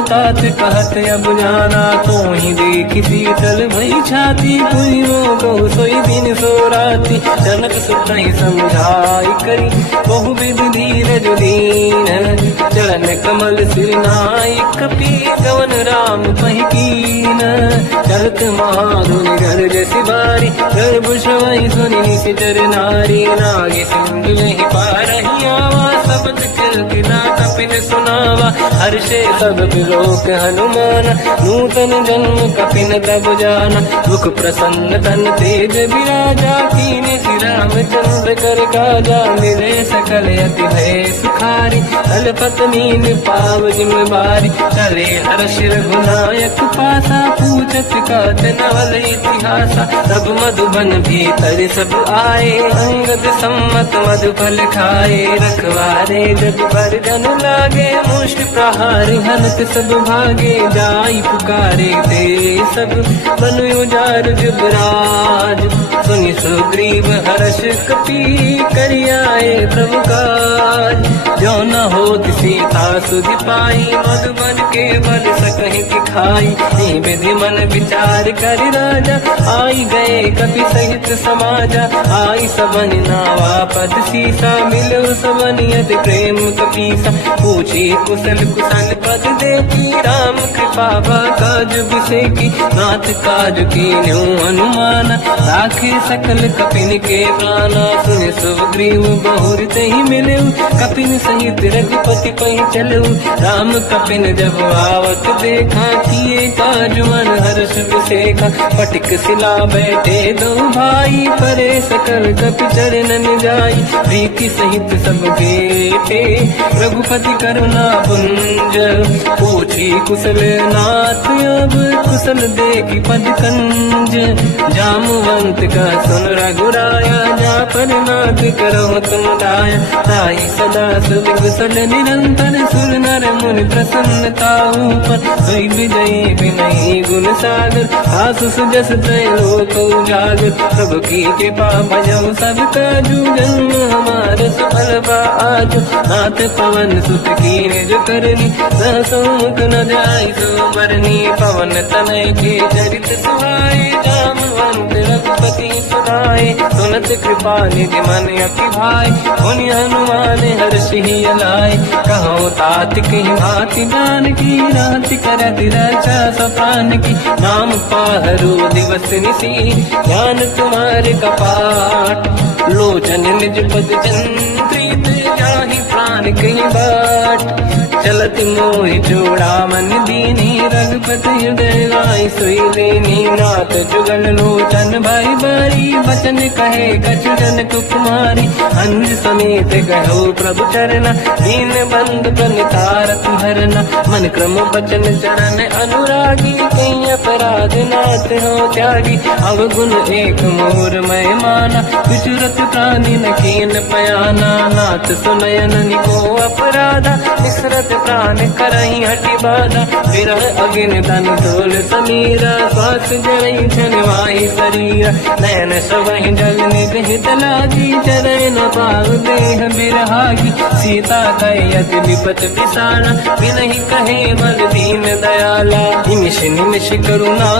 तात कहत अब जाना, तो ही देखी शीतल भई छाती, पुइयो को सोई दिन सो राती, जनक सुत ही समझाई करी, बहु विधि धीरज दीन, चरण कमल सिर नाई, कपि गवन राम पहि कीन, चलत महाधुनि गर्ज सिबारी, गर्भ श्रवई सुनि निशिचर नारी, नागे सिंधु नहीं पारही आवा, शब्द कीर्तना कपिन सुनावा, हर्षे सब बिलोक हनुमान, नूतन जन्म कपिन तब जाना, मुख प्रसन्न तन तेज विराजा, कीने श्री रामचंद्र कर काजा, मिले सकल अति भय सुखारी, अल्पत मीन पाव जिम बारी, चले हर्ष रघुनायक पासा, पूछत कात नवल इतिहासा, सब मधुबन भीतर सब आए, अंगद सम्मत मधुफल खाए, रखवारे जब पर जन लागे, मुष्ट प्रहार हनत सब भागे, जाई पुकारे ते सब बन उजार जुबराज, सुनि सुग्रीव हर्ष कपि करियाए प्रभु काज, जो न होत सीता सुधि पाई, मधुबन के बल सकहि दिखाई, विधि मन विचार कर राजा, आई गए कपि सहित समाजा, आई सबन नावा पद सीसा, मिलो सबन यद प्रेम कपीसा, पूछी कुशल कुशल पद देखी, राम कृपा काज बिसेकी, नाथ काज कीन्यो हनुमाना, राखे सकल कपिन के प्राणा, सुनि सुग्रीव बहुर तहि मिलऊ, कपिन सहित रघुपति पहि चलऊ, राम कपिन जब आवत देखा, किए काज मन हर्ष विसेखा, पटिक सिला बैठे दो भाई, परे सकल कपि चरणन जाई, प्रीति सहित सब बेटे, रघुपति करुणा पुंज, पूछी कुशल नाथ अब, कुशल देखी पद कंज, जामवंत का सुन रघुराया, जा पर नाथ करो तुम दाया, ताई सदा सुविकुशल निरंतर, सुर नर मुनि प्रसन्नता ऊपर, सोई विजयी विनयी गुण सागर, आसु सुजस त्रैलोक उजागर, प्रभु की कृपा भजऊ सब काजू, जन्म हमार सफल बा आजू, नाथ पवन सुत कीन्ह जो करनी, सहसो मुख न जाय सो बरनी, पवन तनय के चरित सुहाए, जामवंत रघुपति सुनाए, सुनत कृपा निधि मन अति भाई, मुनि हनुमान हर्षि अलाय, कहो तात कहीं भांति जान की, राति करत रक्षा सपान की, नाम पाहरो दिवस निसी, ज्ञान तुम्हारे कपाट, लोचन निज पद चंद्रित, जाहि प्राण नानक बाट चलत मोहि चूड़ामन दीनी रघुपति हृदय लाई सोई लेनी नाथ जुगल लोचन भाई बारी बचन कहे कछु जनक कुमारी अनुज समेत कहो प्रभु चरना दीन बंधु प्रणितारत हरना मन क्रम बचन चरण अनुरागी कई अपराध नाथ हो त्यागी अवगुण एक मोर मैं माना विचुरत प्राणी न कीन पयाना नाथ सुनयन निको अपराधा निसरत प्राण करई हटि बाधा विरह अगिन तन तोल समीरा श्वास जरई छनवाई शरीर नयन सबहि जल निज हित लागी चरण न पाव देह बिरहागी सीता कई अति विपत विसारा बिनहि कहे मन दीन दयाला निमिष निमिष करुणा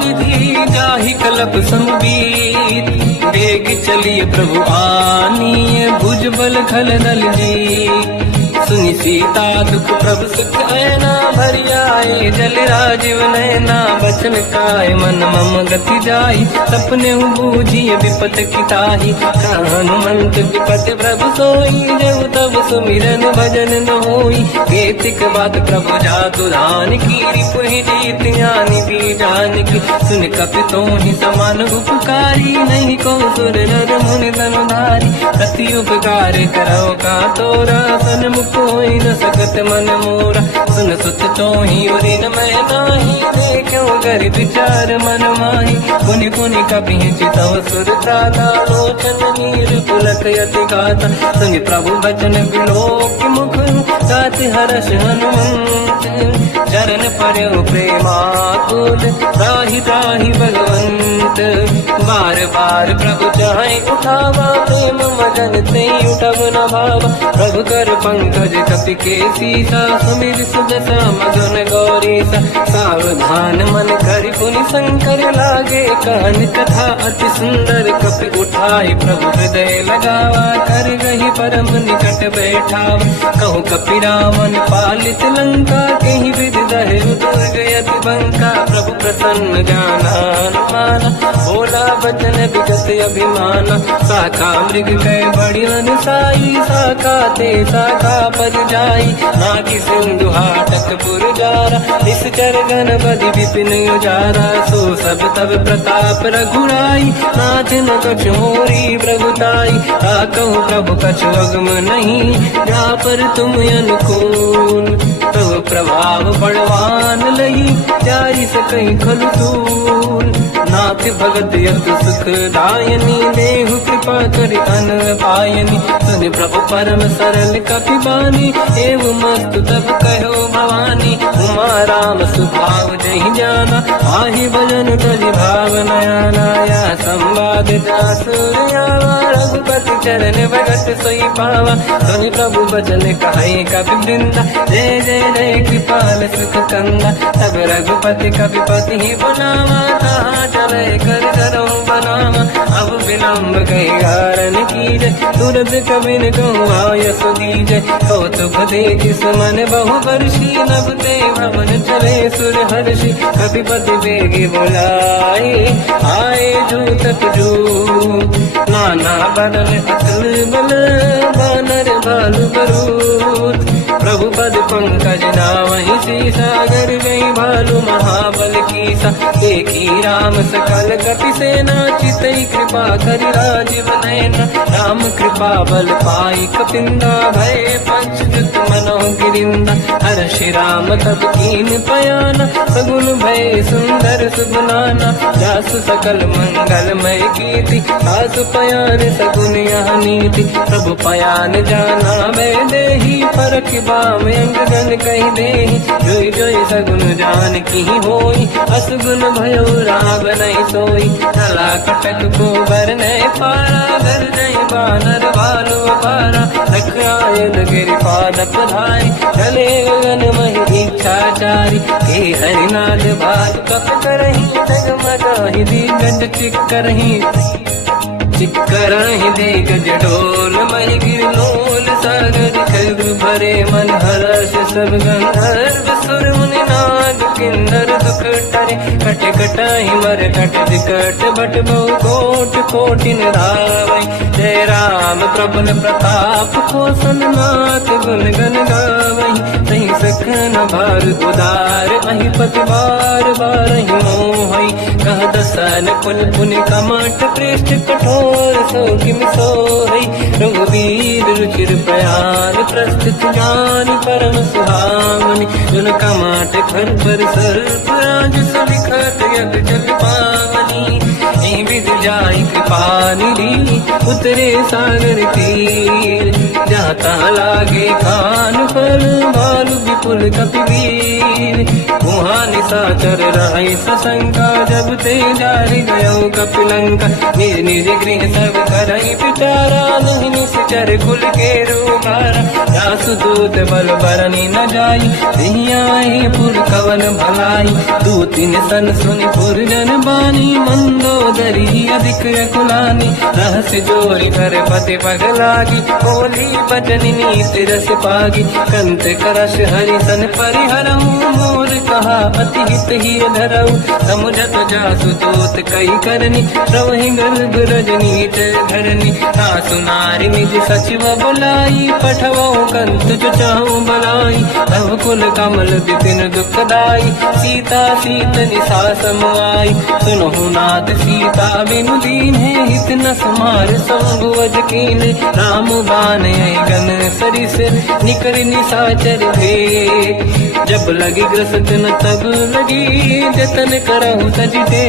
निधि जाहि कलप संबीत बेग चलिए प्रभु आनीय भुज बल खल दल जी सुनि सीता दुख प्रभु सुख ऐना भर आए जल राजीव नैना बचन काय मन मम गति जाई सपने बूझिए विपत किताही हनुमंत विपत प्रभु सोई जब तब सुमिरन भजन न होई केतिक बात प्रभु जातु धान की रिपुहि जीत ज्ञानी भी जान की सुन कपितों ही समान उपकारी नहीं को सुर नर मुनि धनुधारी प्रति उपकार करो का तोरा सन्मुख कोई न सकत मन मोरा सुन सुत चोही उरी न मैं नाही देखो कर विचार मन माही पुनि पुनि कपि चितव सुर त्राता लोचन नीर पुलक यति गाता सुनि प्रभु बचन बिलोक मुख गात हर्ष हनुमंत चरण पर्यो प्रेमाकुल त्राहि त्राहि भगवंत बार बार प्रभु चाहे उठावा प्रेम मगन ते उठब न भावा प्रभु कर पंकज कपि के सीसा सुमिर सुदशा मगन गौरीसा सावधान मन करि पुनि शंकर लागे कहन कथा अति सुंदर कपि उठाई प्रभु हृदय लगावा कर गही परम निकट बैठावा कहु कपि रावण पालित लंका कहीं विधि दहे दुर्ग यति बंका प्रभु प्रसन्न जाना माना बोला बचन विगत अभिमाना शाखा मृग कह बड़ी अनुसाई शाखा ते शाखा पर जाई नाकि सिंधु हाटक पुरजारा इस चरगन बदि विपिन उजारा सो सब तब प्रताप रघुराई नाथ न कछु मोरी प्रभुताई कहु प्रभु कछु अगम नहीं जा पर तुम अनुकूल प्रभु प्रभाव बड़वान लही जारी सकई खलु तूल नाथ भगत यत सुख दायनी देहु कृपा करि अन पायनी सुनि प्रभु परम सरल कपि बानी एव मस्तु तब कहो भवानी उमा राम सुभाव जहि जाना आहि भजन तजि भाव नयाना या संवाद जासुरिया रघुपति चरण भगत सोई पावा सुनि प्रभु बचन कहे कपि वृंदा जय जय जय कृपाल सुख कंदा तब रघुपति कपिपति ही बनावा कहाँ चले कर करो बनावा अब विलम्ब कई कारण कीजे तुरंत कबिन कहूँ आयस दीजे कौतुक देख सुमन बहु वर्षी नभ ते भवन चले सुर हर्षि कपिपति बेगी बुलाए आए जूतक जू नाना बदल अकल बल बानर भालु बरूद प्रभु पद पंकज नावहि सागर गई भालू महाबल कीसा एक ही राम सकल कपि सेना चितई कृपा करि राजीव नयना राम कृपा बल पाई कपिंदा भय पंचजुत मनो गिरिंदा हर श्री राम तब कीन पयाना सगुन भय सुंदर सुगुनाना जासु सकल मंगलमय कीर्ति आसु पयान सगुन यहाँ नीति प्रभु पयान जाना मैं देही परख बाम अंगन कही देही जोई जोई सगुन जान की होई असगुन भयो राग नहीं सोई चला कटक को बर नहीं पारा घर नहीं बानर भालू पारा रख आयल गिर पाद पधारी चले गगन मही इच्छाचारी हे हरिनाथ भाग कप करही जगमगाही दिग्गज चिक्करही चिक्करही दिग्गज डोल मही गिरलोल सागर खग भरे मन हर्ष सब गंधर्व सुर मुनि नाग किन्नर दुख टरे कट कटाई मर कट विकट भट बहु कोट कोटिन धावई। जय राम प्रबल प्रताप कोसन नाथ गुण गण गावई। तही सखन भार उदार अहि पति बार बार ही मोहई। कह दसन कुल पुनि कमठ पृष्ठ कठोर सो किम सोहई। रघुवीर रुचिर प्रयाण प्रस्थित ज्ञान परम सुहामनि। जुन कमठ खर पर सर्प राज सविखत यग जग पावनी। विध जाई कृपा निधि उतरे सागर तीर। जाता लागे कान फल भालु विपुल कपिवीर। वहाँ निशाचर रही सशंका जब ते जारी गयो कपिलंका। निज निज गृह सब करई पिटारा नहीं निश्चर कुल के रूबारा। जासुदूत बल बरनी न जाई दिहियाए पुर कवन भलाई। दूतिन सन सुनि पुर जन बानी मंदोदरी अधिक कुलानी। रहस्य जोरी कर पति पगलागी बोली बचन नीति रस पागी। कंत करश हरि सन परिहरऊ मोर कहा अति हित ही धरऊ। समुझत जासु दूत कई करनी श्रवहि गर्भ रजनी धरनी। सासु नारी निज सचिव बुलाई पठवो कंत जो चाहू बलाई। तब कुल कमल विपिन दुखदाई सीता सीत निशा समाई। सुनहु नाथ सीता बिनु दीन है हित न समार संगुवज कीन। राम बान गन सरिस निकर निशाचर भेद। जब लगी ग्रसत न तब लगी जतन करहु सजते।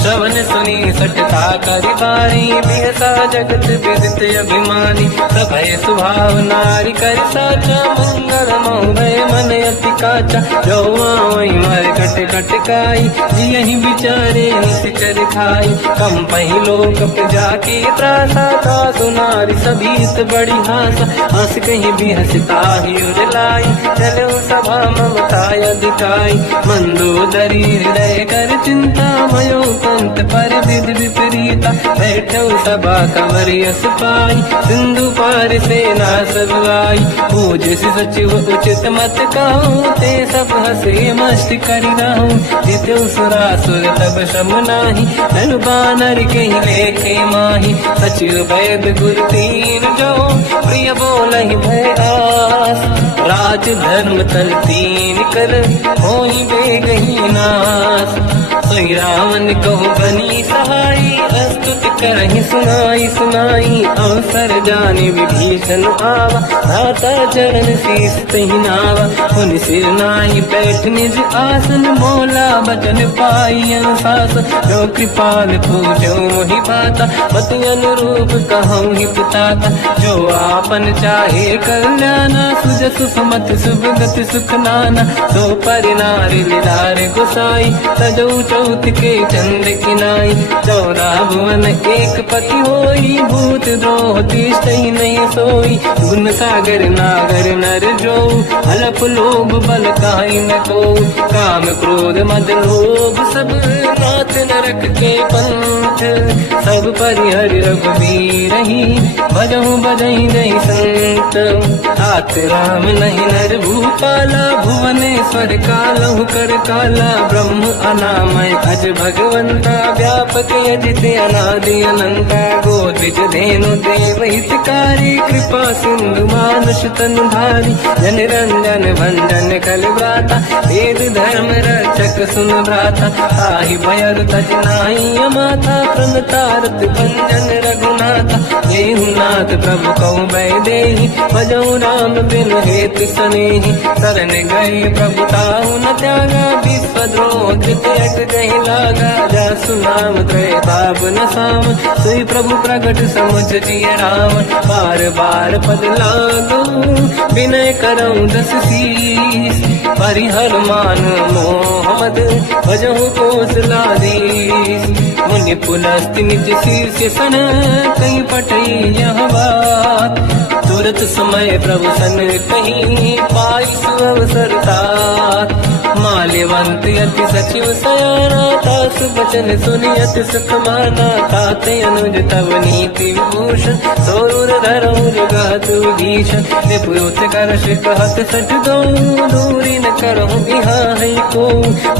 श्रवण सुनी सटता करि बारी बिहसा जगत विदित अभिमानी। सभय स्वभाव नारी कर साचा मंगल मोहय मन अति काचा। जो आवई मर कट कट काई जियहि विचारे निश्चर खाई। कम पहिलो कप जाके त्रासा था सुनारी सभीत बड़ी हासा। हंस कहीं भी हंसता ही उजलाई चलो सभा ममताय दिखाई। मंदोदरी हृदय कर चिंता भयो पंत पर विध विपरीता। बैठो सभा कंवरियस पाई सिंधु पार सेना सब आई। पूज सचिव उचित मत कहूँ ते सब हसे मस्त करि रहूँ। जितु सुरासुर तब शम नाही धनु बानर कहीं लेखे माही। सचिव वैद गुरु तीन जो प्रिय बोलहि भय आस। राज धर्म तल तीन कर होई बेगही नास। सोई रावण कहु बनी सहाई अस्तुत करहि सुनाई सुनाई। अवसर जाने विभीषण आवा धाता चरण शीस तहि नावा। पुनि सिर नाहि बैठ निज आसन मोला बचन पाई अनुशासन। जो कृपाल पूजो मोहि पाता पति अनुरूप कहूँ ही पुताता। जो आपन चाहे कल्याणा सुजसु सुमति सुभगति सुख नाना। सो परिनारी लीलार गोसाई तजौ चौथ के चंद किनाई। 14 भुवन एक पति होई भूत द्रोह तिष्ठई नहीं सोई। गुण सागर नागर नर जो अलप लोभ बल काई न को। काम क्रोध मद लोभ सब नाथ नरक के पंथ। सब परिहरि रघुवीर ही भजहु बजहि नहीं संत। हाथ राम नहीं नर भूपाला भुवनेश्वर कालहु कर काला। ब्रह्म अनामय अज भगवंता व्यापक यजित अनादि अनंता। गोद्विज धेनु देव हितकारी कृपा सिंधु मानुष तनु धारी। जन रंजन भंजन कल व्राता वेद धर्म रक्षक सुन भ्राता। ताहि भयर तज नाहि अमाथा प्रणतारत भंजन रघुनाथा। देहुनाथ प्रभु कहु बै देहि भजहु राम बिनु हेतु सनेहि। शरण गए प्रभु ताहु न त्यागा विश्वद्रोह कृत अट गहि लागा। जासु नाम त्रयताप न साम सोई प्रभु प्रगट समुझ जिय राम। बार बार पद लागू विनय करऊँ 10 शीस। परिहर मान मोहम्मद भजहु कौशलाधीश। मुनि पुलस्त्य निज शीर्ष सन कहीं पटई यह बात। तुरत समय प्रभु सन कहीं पाई सुअवसर तात। माल्यवंत अति सचिव सयाना तासु बचन सुनि अति सुख माना। ताते अनुज तव नीति विभूषण सोरुर धरऊ जगत विभीषण। निपुरुत कर कहत सठ गऊ दूरी न करहु यहाँ है को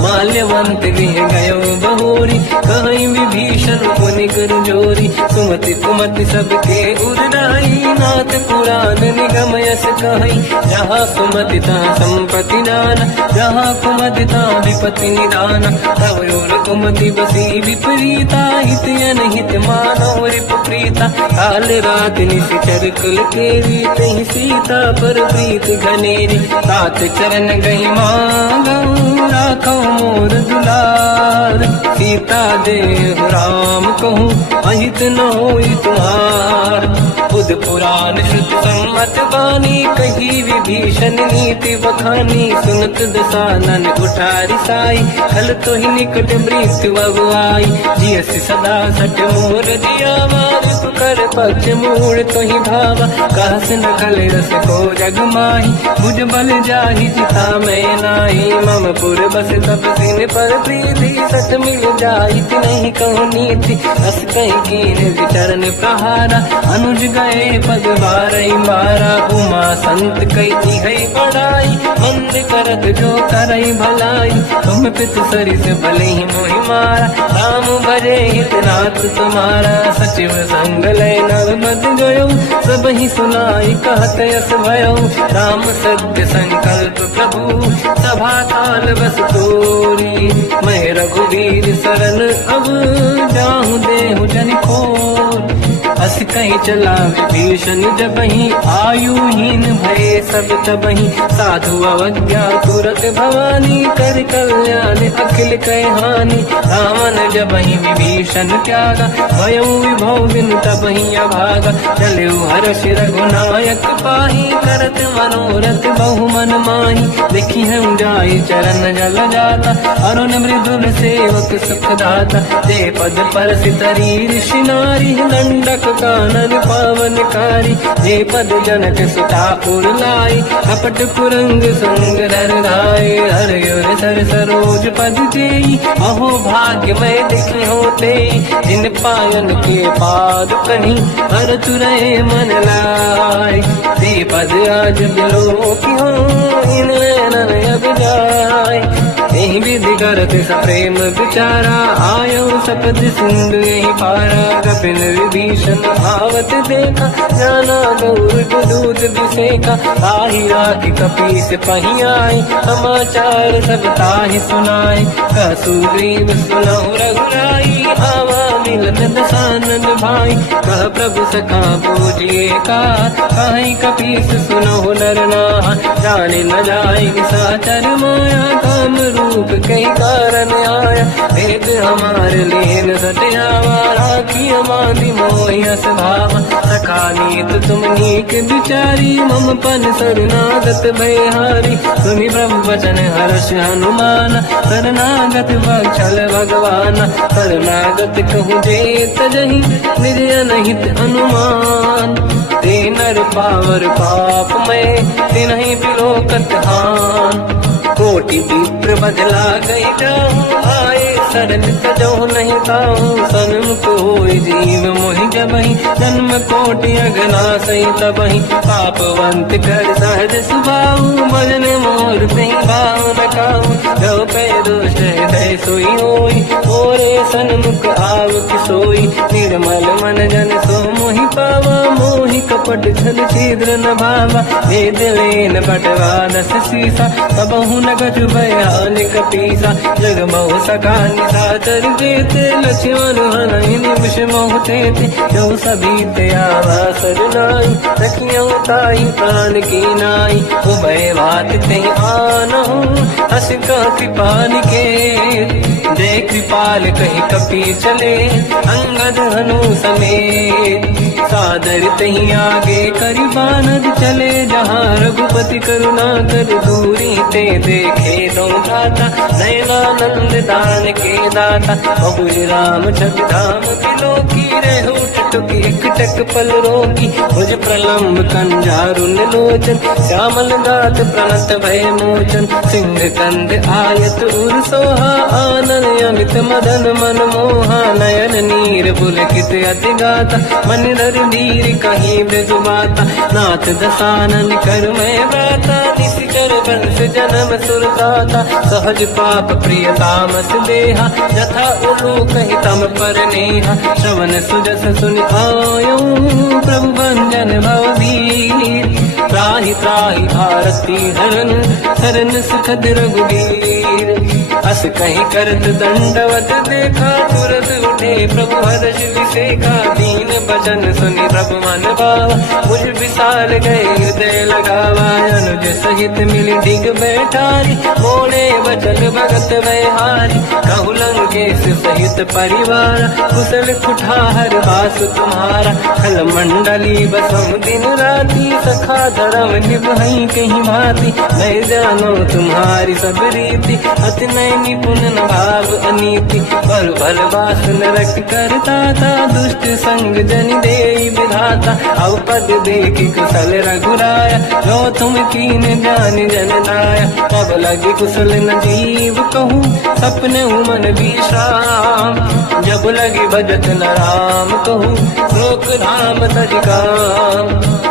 माल्यवंत गृह गयो बहोरी कहीं विभीषण पुनि कर जोरी सुमति कुमति सबके उड़ाई नाथ पुराण निगम यस कहीं जहाँ सुमति तहाँ संपत्ति नाना जहाँ कुमति तहाँ विपत्ति निदाना तव और कुमति बसी विपरीता हित अनहित मानव रिपुप्रीता काल रात निशिचर कुल केरी तही सीता पर प्रीत घनेरी तात चरण गई मांगऊ राखो मोर दुलार सीता देव राम कहूँ अहित न होई तुम्हार बुध पुराण शुद्ध सम्मत बानी कही विभीषण नीति बखानी सुनत दसानन उठारी साई खल तो ही निकट मृत्यु अब आई जियस सदा सट मोर दिया मार कर पक्ष मूड़ तो ही भावा कहस न खल रस को जग माही बुझ बल जाहि जिता मैं नाही मम पुर बस तब सिन पर प्रीति सत मिल जाहि नहीं कहूँ नीति अस कहीं कीन विचरण प्रहारा अनुज गए पद बारई मारा उमा संत कई है बड़ाई मंद करत जो करई भलाई तुम पित सरिस भले ही मोहि मारा राम भजे हितनाथ तुम्हारा सचिव संग लय नव मत गयो सब ही सुनाई कहत यस भयो राम सत्य संकल्प प्रभु सभा काल बस तोरी मैं रघुवीर शरण अब जाहु देहु जन खोर अस कहीं चला विभीषण जबहि आयुहीन भय सब तबहि साधु अवज्ञा तुरत भवानी कर कल्याण अखिल कह हानि रावण जबहि विभीषण त्यागा भयउ विभव बिन तबहि अभागा चलु हर्ष रघुनायक पाहि करत मनोरथ बहु मन माहि देखी हम जाई चरण जल जाता अरुण मृदुल सेवक सुख दाता ते पद पर सितरी ऋषि नारी दंडक कानन पावनकारी जे पद जनक सुता पुर लाई कपट कुरंग संग धर धाय हर यर सर सरोज पद जेई अहो भाग्य मैं देखी होते जिन पायन के पाद कहीं हर तुरहे मन लाय ते पद आज बिलो की हो इन नैनन अब जाय यही विधि करत सप्रेम विचारा आयो सपद सिंधु यही पारा कपिल विभीषण आवत देखा जाना गौर दूत विसेका ताहि राखी कपीस पही आई समाचार सब ताहि सुनाई कह सुग्रीव सुनहु रघुराई आवा मिलन दसानन भाई कह प्रभु सखा पूजिए का कहीं कपीस सुनहु नर नाहा जाने न जाय साचर माया काम रूप कई कारण आया भेद हमारे लेन सत्यावा राखी हमारी मोहस भाव सखा नीत तुम नीक बिचारी मम पन शरणागत भयहारी सुनि ब्रह्म वचन हर्ष हनुमान शरणागत बक्षल भगवान शरणागत कहूँ जेत जही निज अनहित अनुमान ते नर पावर पाप में ते नहीं बिलोकत हान कोटि विप्र बदला गई जाऊं आए शरण तजो नहीं ताऊं सन्मुख होय जीव मोहि जबहि जन्म कोटि अगना सही तबहि पापवंत कर सहज सुभाऊ भजन मोर सही भाव न काऊ जो पे दोष हृदय सोई होई मोरे सन्मुख आव किसोई निर्मल मन जन सो मोहि पावा मोहि कपट छल छिद्र न भावा वेद लेन बटवा दस सीसा सबहु न गजु भयान कपीसा जग बहु सका निशाचर जेते लक्ष्मण हनहि निमिष मोह तेते जो सभी त्यावा सरनाई सखियों ताई प्राण की नाई उभय बात ते आनहु हस का कृपान के जय कृपाल कहीं कपी चले अंगद हनु समेत सादर तही आगे करी बानद चले जहाँ रघुपति करुणा कर दूरी ते देखे दो दाता नयनानंद दान के दाता बहुज राम छग धाम किलो की रेहू टटुक एक टक पल रोकी भुज प्रलम्ब कंजारुन लोचन श्यामल गात प्रणत भय मोचन सिंह कंद आयत उर सोहा आनन अमित मदन मन मोहा नयन नीर पुलकित अति गाता मन धर धीर कहीं मृदु बाता नाथ दसानन कर मैं बाता निशिचर वंश जन्म सुरताता सहज पाप प्रिय तामस देहा यथा उलू कहीं तम पर नेहा श्रवण सुजस सुन आयो प्रभु भंजन भववीर त्राहि त्राहि आरती हरन शरण सुखद रघुवीर अस कहीं करत दंडवत देखा तुरत उठे प्रभु हर्ष विसेखा दीन भजन सुनि प्रभु मन भावा मुझ विशाल गए हृदय लगावा अनुज सहित मिली डिग बैठारी बोले वचन भगत व्यहारी कहु लंकेश सहित परिवार कुशल कुठार वास तुम्हारा खल मंडली बसम दिन राती सखा धर्म निभई कहीं भांति मैं जानो तुम्हारी सब रीति अति नय निपुण न भाव अनीति पर भल बास नरक करता था दुष्ट संग जन दे विधाता अब पद देखी कुशल रघुराया जो तुम कीन जान जन नाया अब लगी कुशल न जीव कहूँ सपने मन विश्राम जब लगी भजत न राम कहूँ लोक धाम तजकाम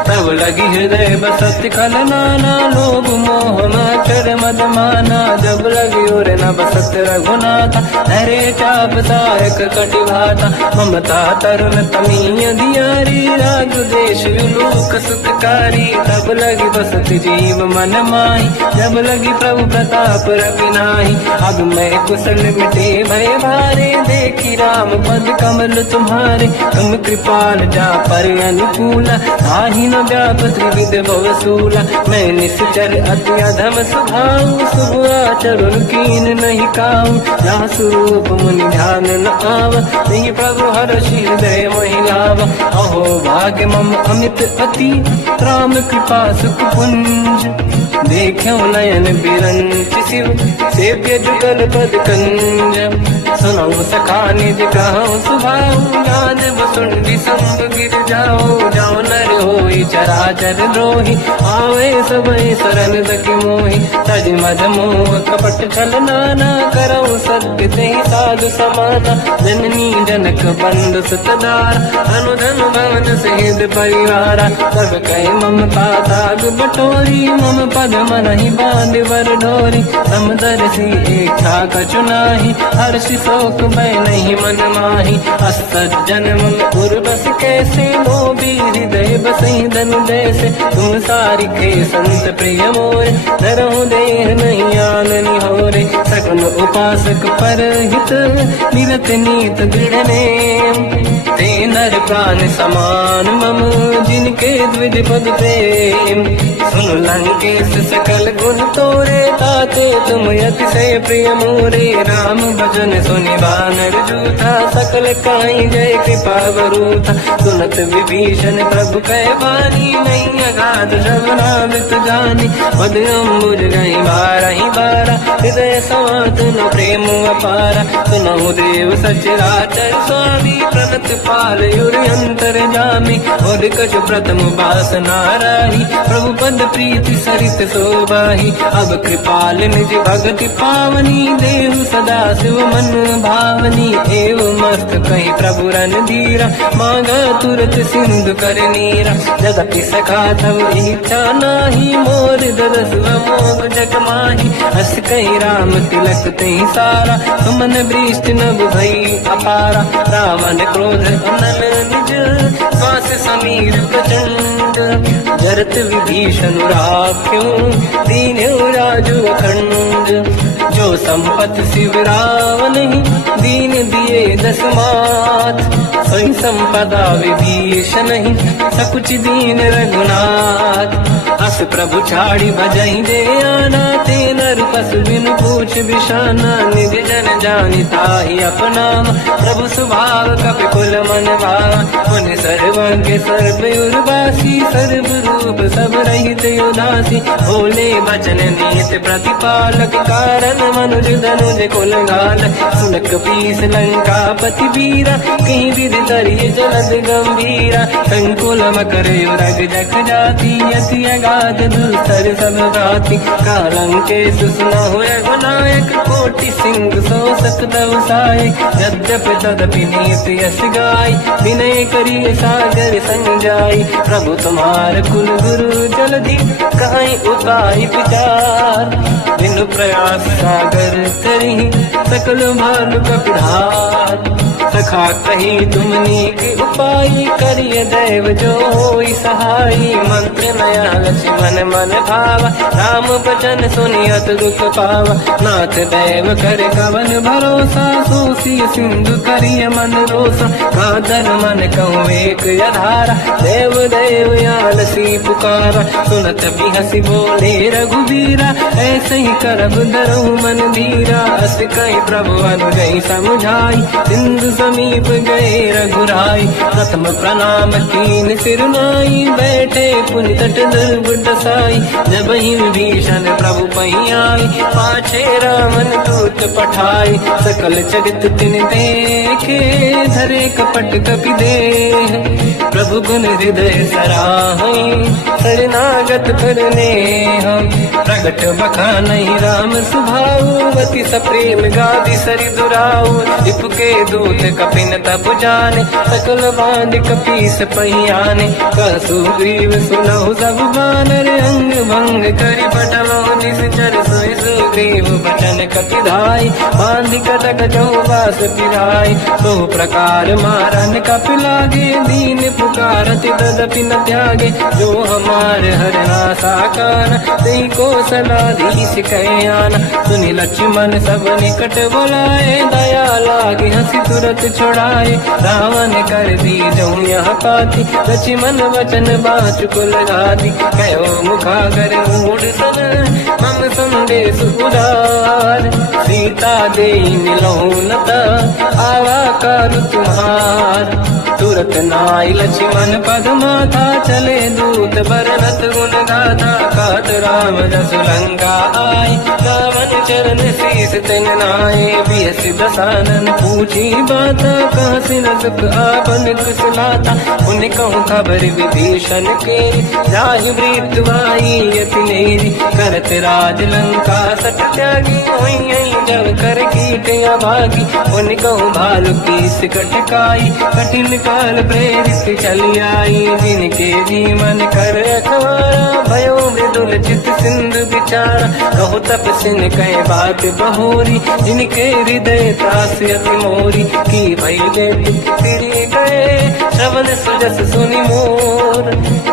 तब लगी हृदय बसत खल नाना लोभ मोह मकर मद माना जब लगी और न बसत रघुनाथ हरे चाप सायक कटिभाता ममता तरुण तमीय दियारी राग देश विलोक सुखकारी तब लगी बसत जीव मन माही जब लगी प्रभु प्रताप रविनाही अब मैं कुशल मिटे भय भारे देखी राम पद कमल तुम्हारे तुम कृपाल जा पर अनुकूल ताहि न व्याप त्रिविध भवसूला मैं निश्चर अति अधम स्वभाव शुभ आचरण कीन नहीं काऊ जहाँ स्वरूप मुनि ध्यान न आव नहीं प्रभु हर्षि हृदय महिलाव अहो भाग्य मम अमित अति राम कृपा सुख पुंज देखो नयन बिरंच शिव सेव्य जुगल पद कंज सुनऊ सखा निज कहूँ सुभाऊ गान सुंडी संग गिर जाओ जाओ नर होई चराचर द्रोही आवे सबई सरल दखि मोहि तज मज मोह कपट छल नाना करऊ सत्य ते साधु समाना जननी जनक बंधु सुतदार अनुधन भवन सहित परिवारा सब कहे ममता ताग बटोरी मम पद मन ही बांध बर डोरी समदर्शी इच्छा कछु नाही हर्षि शोक भय नहीं मन माही असज्जन मम उर्वस कैसे लोभी हृदय बसई धन जैसे तुम सारी खे संत प्रिय मोरे नरहु देह नहीं आननि होरे सकल उपासक पर हित निरत नीत दृढ़ नेम ते नर प्राण समान मम जिनके द्विज पद प्रेम सुन लंकेश सकल गुण तोरे ताते तुम अतिशय प्रिय मोरे राम भजन सुनि बानर जूथा सकल काई जय कृपा वरूथा सुनत विभीषण प्रभु कह बानी नहीं अगाध श्रवणामृत जानी पद अम्बुज गई बारहि बारा हृदय समात न प्रेम अपारा सुनहु देव सचराचर स्वामी प्रणत पाल युरि अंतर जामी और कछ प्रथम बास नाराही प्रभु पद प्रीति सरित शोभाही अब कृपाल निज भगति पावनी देहु सदा शिव मन भावनी एव मस्त कहीं प्रभु रन धीरा मांगा तुरत सिंधु कर नीरा जगति सखा तब इच्छा नाही मोर दरस मोग जग माही हस कहीं राम तिलक तही सारा सुमन वृष्टि नभ भई अपारा रावण क्रोध अनल निज श्वास समीर प्रचंड जरत विभीषण राख्यो दीन्यो राजु अखंड जो संपत शिव रावण दीन दिए दस मात सोई संपदा विभीषण सकुच दीन रघुनाथ अस प्रभु छाड़ी भजहि दे आना ते नर पसु बिनु पूछ बिशाना निज जन जानि ताहि अपनाम प्रभु स्वभाव कपि कुल मन भाव मुनि सर्वज्ञ सर्व उर्वासी सर्व सब रहित उदासी बोले बचन नीत प्रतिपालक कारण मनुज धनुज कुल घाल सुन कपीस लंका पति वीरा कहीं विधि तरिय जलद गंभीरा संकुल मकर युरग जख जाति अति अगाध दुस्तर सब राति कालंके सुसना हुए गुनायक कोटि सिंह सो सकदव साय यद्यपि तदपि नीति यस गाय विनय करिय सागर संजाई प्रभु तुम्हार कुल गुरु जलधि कहीं उपाय विचार बिनु प्रयास सागर तरी सकल भानु कपिधार सखा कही तुमनी के उपाय करिय दैव जो होई सहाई मंत्र नया लक्ष्मण मन भावा राम बचन सुनियत दुख पावा नाथ दैव कर कवन भरोसा सोसी सिंधु करिय मन रोसा कादर मन कहूँ एक यधारा देव देव यालसी पुकारा सुनत भी हसी बोले रघुबीरा ऐसे ही करब दरहु मन धीरा अस कहीं प्रभु अनुगई समझाई सिंधु समीप गए रघुराई प्रथम प्रणाम तीन सिर नाई बैठे पुनि तट दुर्गुड साई जब ही विभीषण प्रभु पही आई पाछे रामन दूत पठाई सकल जगत तिन देखे धरे कपट कपि देह प्रभु गुण हृदय सराहई शरणागत करने हम प्रगट बखानहि राम सुभाऊ अति सप्रेम गादि सरि दुराऊ रिपुके दूत कपिन तप जाने सकल बांध कपीस पहियाने कहसु ग्रीव सुनहु सब बानर अंग भंग करि पटलहु निश्चर सोई सुग्रीव बचन कपिधाई बांध कटक चौबास पिराई सो प्रकार मारन कपि लागे दीन पुकारत तदपि न त्यागे जो हमार हरना साकार तेई को सलाधीश कयाना सुनि लक्ष्मण सब निकट बुलाए दया लागे हंसी तुरत छुड़ाए रावण कर दी जो यह पाती लक्ष्मण वचन बाच कुल घाती कहो मुखागर मूढ़ सन मम संदेश उदार सीता दे मिलौनता आवा कर तुम्हार तुरत नाई लक्ष्मण पद माथा चले दूत बरनत गुण गाथा कहत राम जस लंका आई रावण चरण शीस तिन नाये बियस दसानन पूछी बाता कहाँ से न सुख आपन कुशलाता उन कहूँ खबर विभीषण के जाहि मृत्युवाई यति नेरी करत राज लंका सट त्यागी होई जब कर कीट अभागी उन कहूँ भालू कीस कटकाई कठिन काल प्रेरित चली आई जिनके जीवन कर अखबारा भयो मृदुल चित सिंधु विचारा कहु तपसिन कहे बात बहोरी जिनके हृदय त्रास अति मोरी की भई फिरी गए श्रवण सुजस सुनि मोर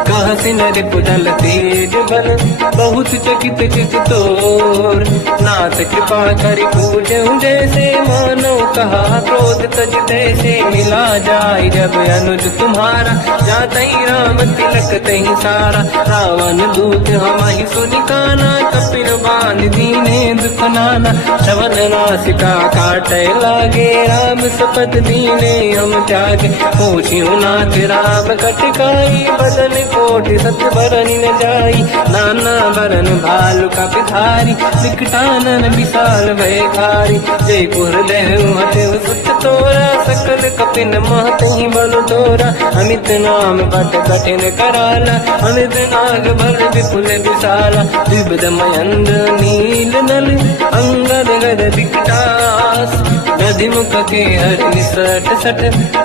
कहसी नर पुजल तेज बल बहुत चकित चित तोर नाथ कृपा करि पूजहु जैसे मानो कहा क्रोध तज तैसे मिला जाय जब अनुज तुम्हारा जातहि राम तिलक तहि सारा रावण दूत हमहि सुनि काना कपिल बान दीने दुख नाना श्रवण नासिका काटे लागे राम सपत दीने हम त्यागे पूछियो नाथ राम कटकाई बदन कोटि सत बरन न जाई नाना बरन भालु का पिधारी विकटानन विशाल भयकारी जय गुरुदेव हतेव सुत तोरा सकल कपिन महतहि बल तोरा अमित नाम बट कठिन कराला अमित नाग बल विपुल विशाला विबद मयंद्र नील नल अंगद गद विकटास गधि मुख के हरि सट सट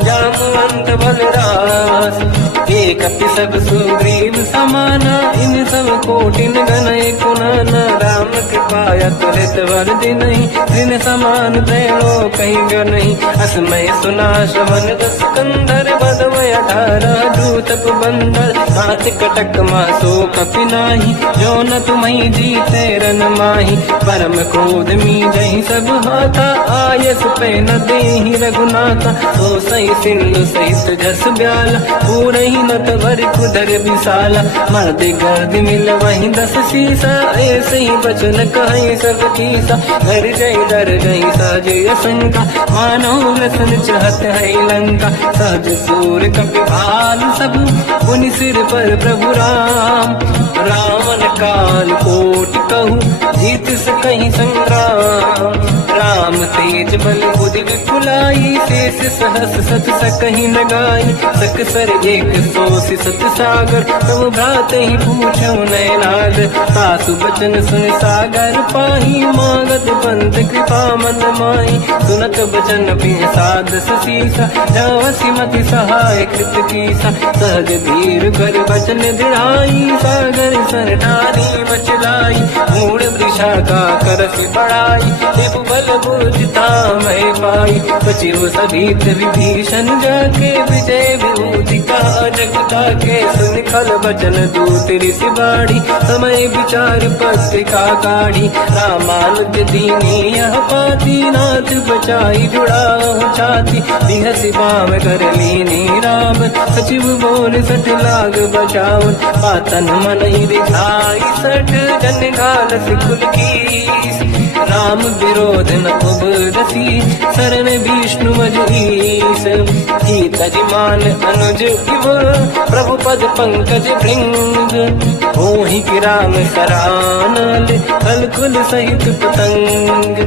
जामवंत बलरास एक कपि सब सुग्रीव समाना इन सब कोटिन गनय कुनाना राम कृपा त्वरित वर दिनहि दिन समान तैलो कहीं गनहि असमय सुना श्रवण दस कंधर बदमय 18 दूत बंदर हाथ कटक मासो कपि नाही जो न तुम्हि जीते रन माही परम क्रोध मी जहि सब हाथा आयस पे न देहि रघुनाथा, तो सही सिंधु सहित जस ब्याला, पूरे ही न तवर कुदर विशाला, मर्द गर्द मिल वही 10 सीसा, ऐसे ही बचन कहीं सब कीसा, घर जय दर गई सहज असंका, मानो लसन चाहत है लंका, सहज सूर कपिभाल सब, पुनि सिर पर प्रभु राम, रावण काल कोटि कहूँ, जीत सकहीं संग्राम, राम तेज बल बुद्धि विपुलाई, शेष सहस सत सकहीं न गाई, सकसर 100 सत सागर, तब भ्रात ही पूछो नैनाद, सासु बचन सुन सागर पाही, मांगत पंथ कृपा मन माई, सुनत बचन पिय साध सीसा, जावसी मति सहाय कृत कीसा, सहज धीर कर बचन दृढ़ाई, सागर सन ठानी बचलाई, मूड़ वृषा का करस बढ़ाई, देव बल बुझता मैं पाई, सचिव सभित विभीषण जाके, विजय विभूति का जगता के, सुन खल बचन दूत ऋषि बाड़ी, समय विचार पत्रिका काढ़ी, रामानुज दीनी यह पाती, नाथ बचाई जुड़ा छाती, दिहसि बाम कर लीनी राम, सचिव बोल 60 लाग बचाव, पातन मन ही रिझाई 60 जन घाल सिकुल कीस, राम विरोध न उबरसी, शरण विष्णु मजईस, तजमान अनुज इव, प्रभु पद पंकज भृंग, होहि कि राम सरानल, कलकुल सहित पतंग,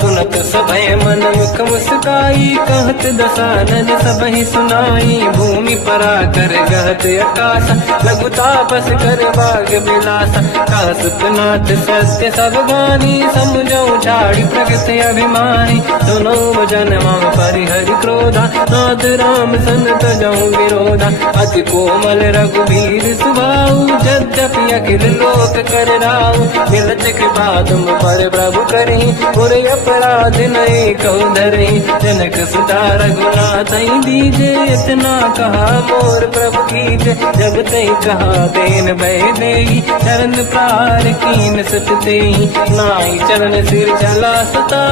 सुनत सभय मन मुख मुस्काई, कहत दसानन सबहि सुनाई, भूमि परा कर गहत आकाशा, लघु तापस कर बाग बिलासा, कासुपनाथ सत्य सब गानी, समझो झाड़ी प्रगत अभिमानी, सुनो भजन मम परिहरि क्रोधा, नाथ राम सन तजऊ विरोधा, अति कोमल रघुवीर सुभाऊ, यद्यपि अखिल लोक कर राऊ, मिलत कृपा तुम पर प्रभु करी, पुर अपराध नहीं कहु धरी, जनक सुता रघुनाथ दीजे, इतना कहा मोर प्रभु कीजे, जब तई कहा देन भय देई, चरण प्रार कीन सत तेई, नाई चरण सिर चला सता,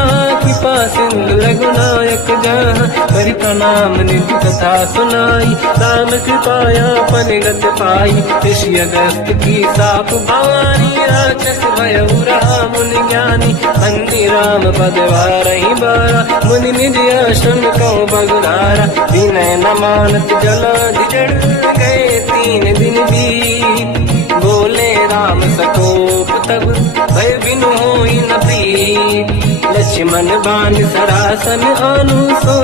कृपा सिंधु रघुनायक जहाँ, करि प्रणाम निधि कथा सुनाई, राम कृपाया पनिगत पाई, ऋषि अगस्त की साप भवानी, राक्षस भयउ राम मुनि ज्ञानी, बंदी राम पद वारहि बारा, मुनि निज आश्रम कहु बगुधारा, विनय न मानत जलाधि जड़ गए 3 दिन बीत, बोले राम सकोप तब, भय बिनु होई न प्रीत, लक्ष्मण बाण सरासन आनु सो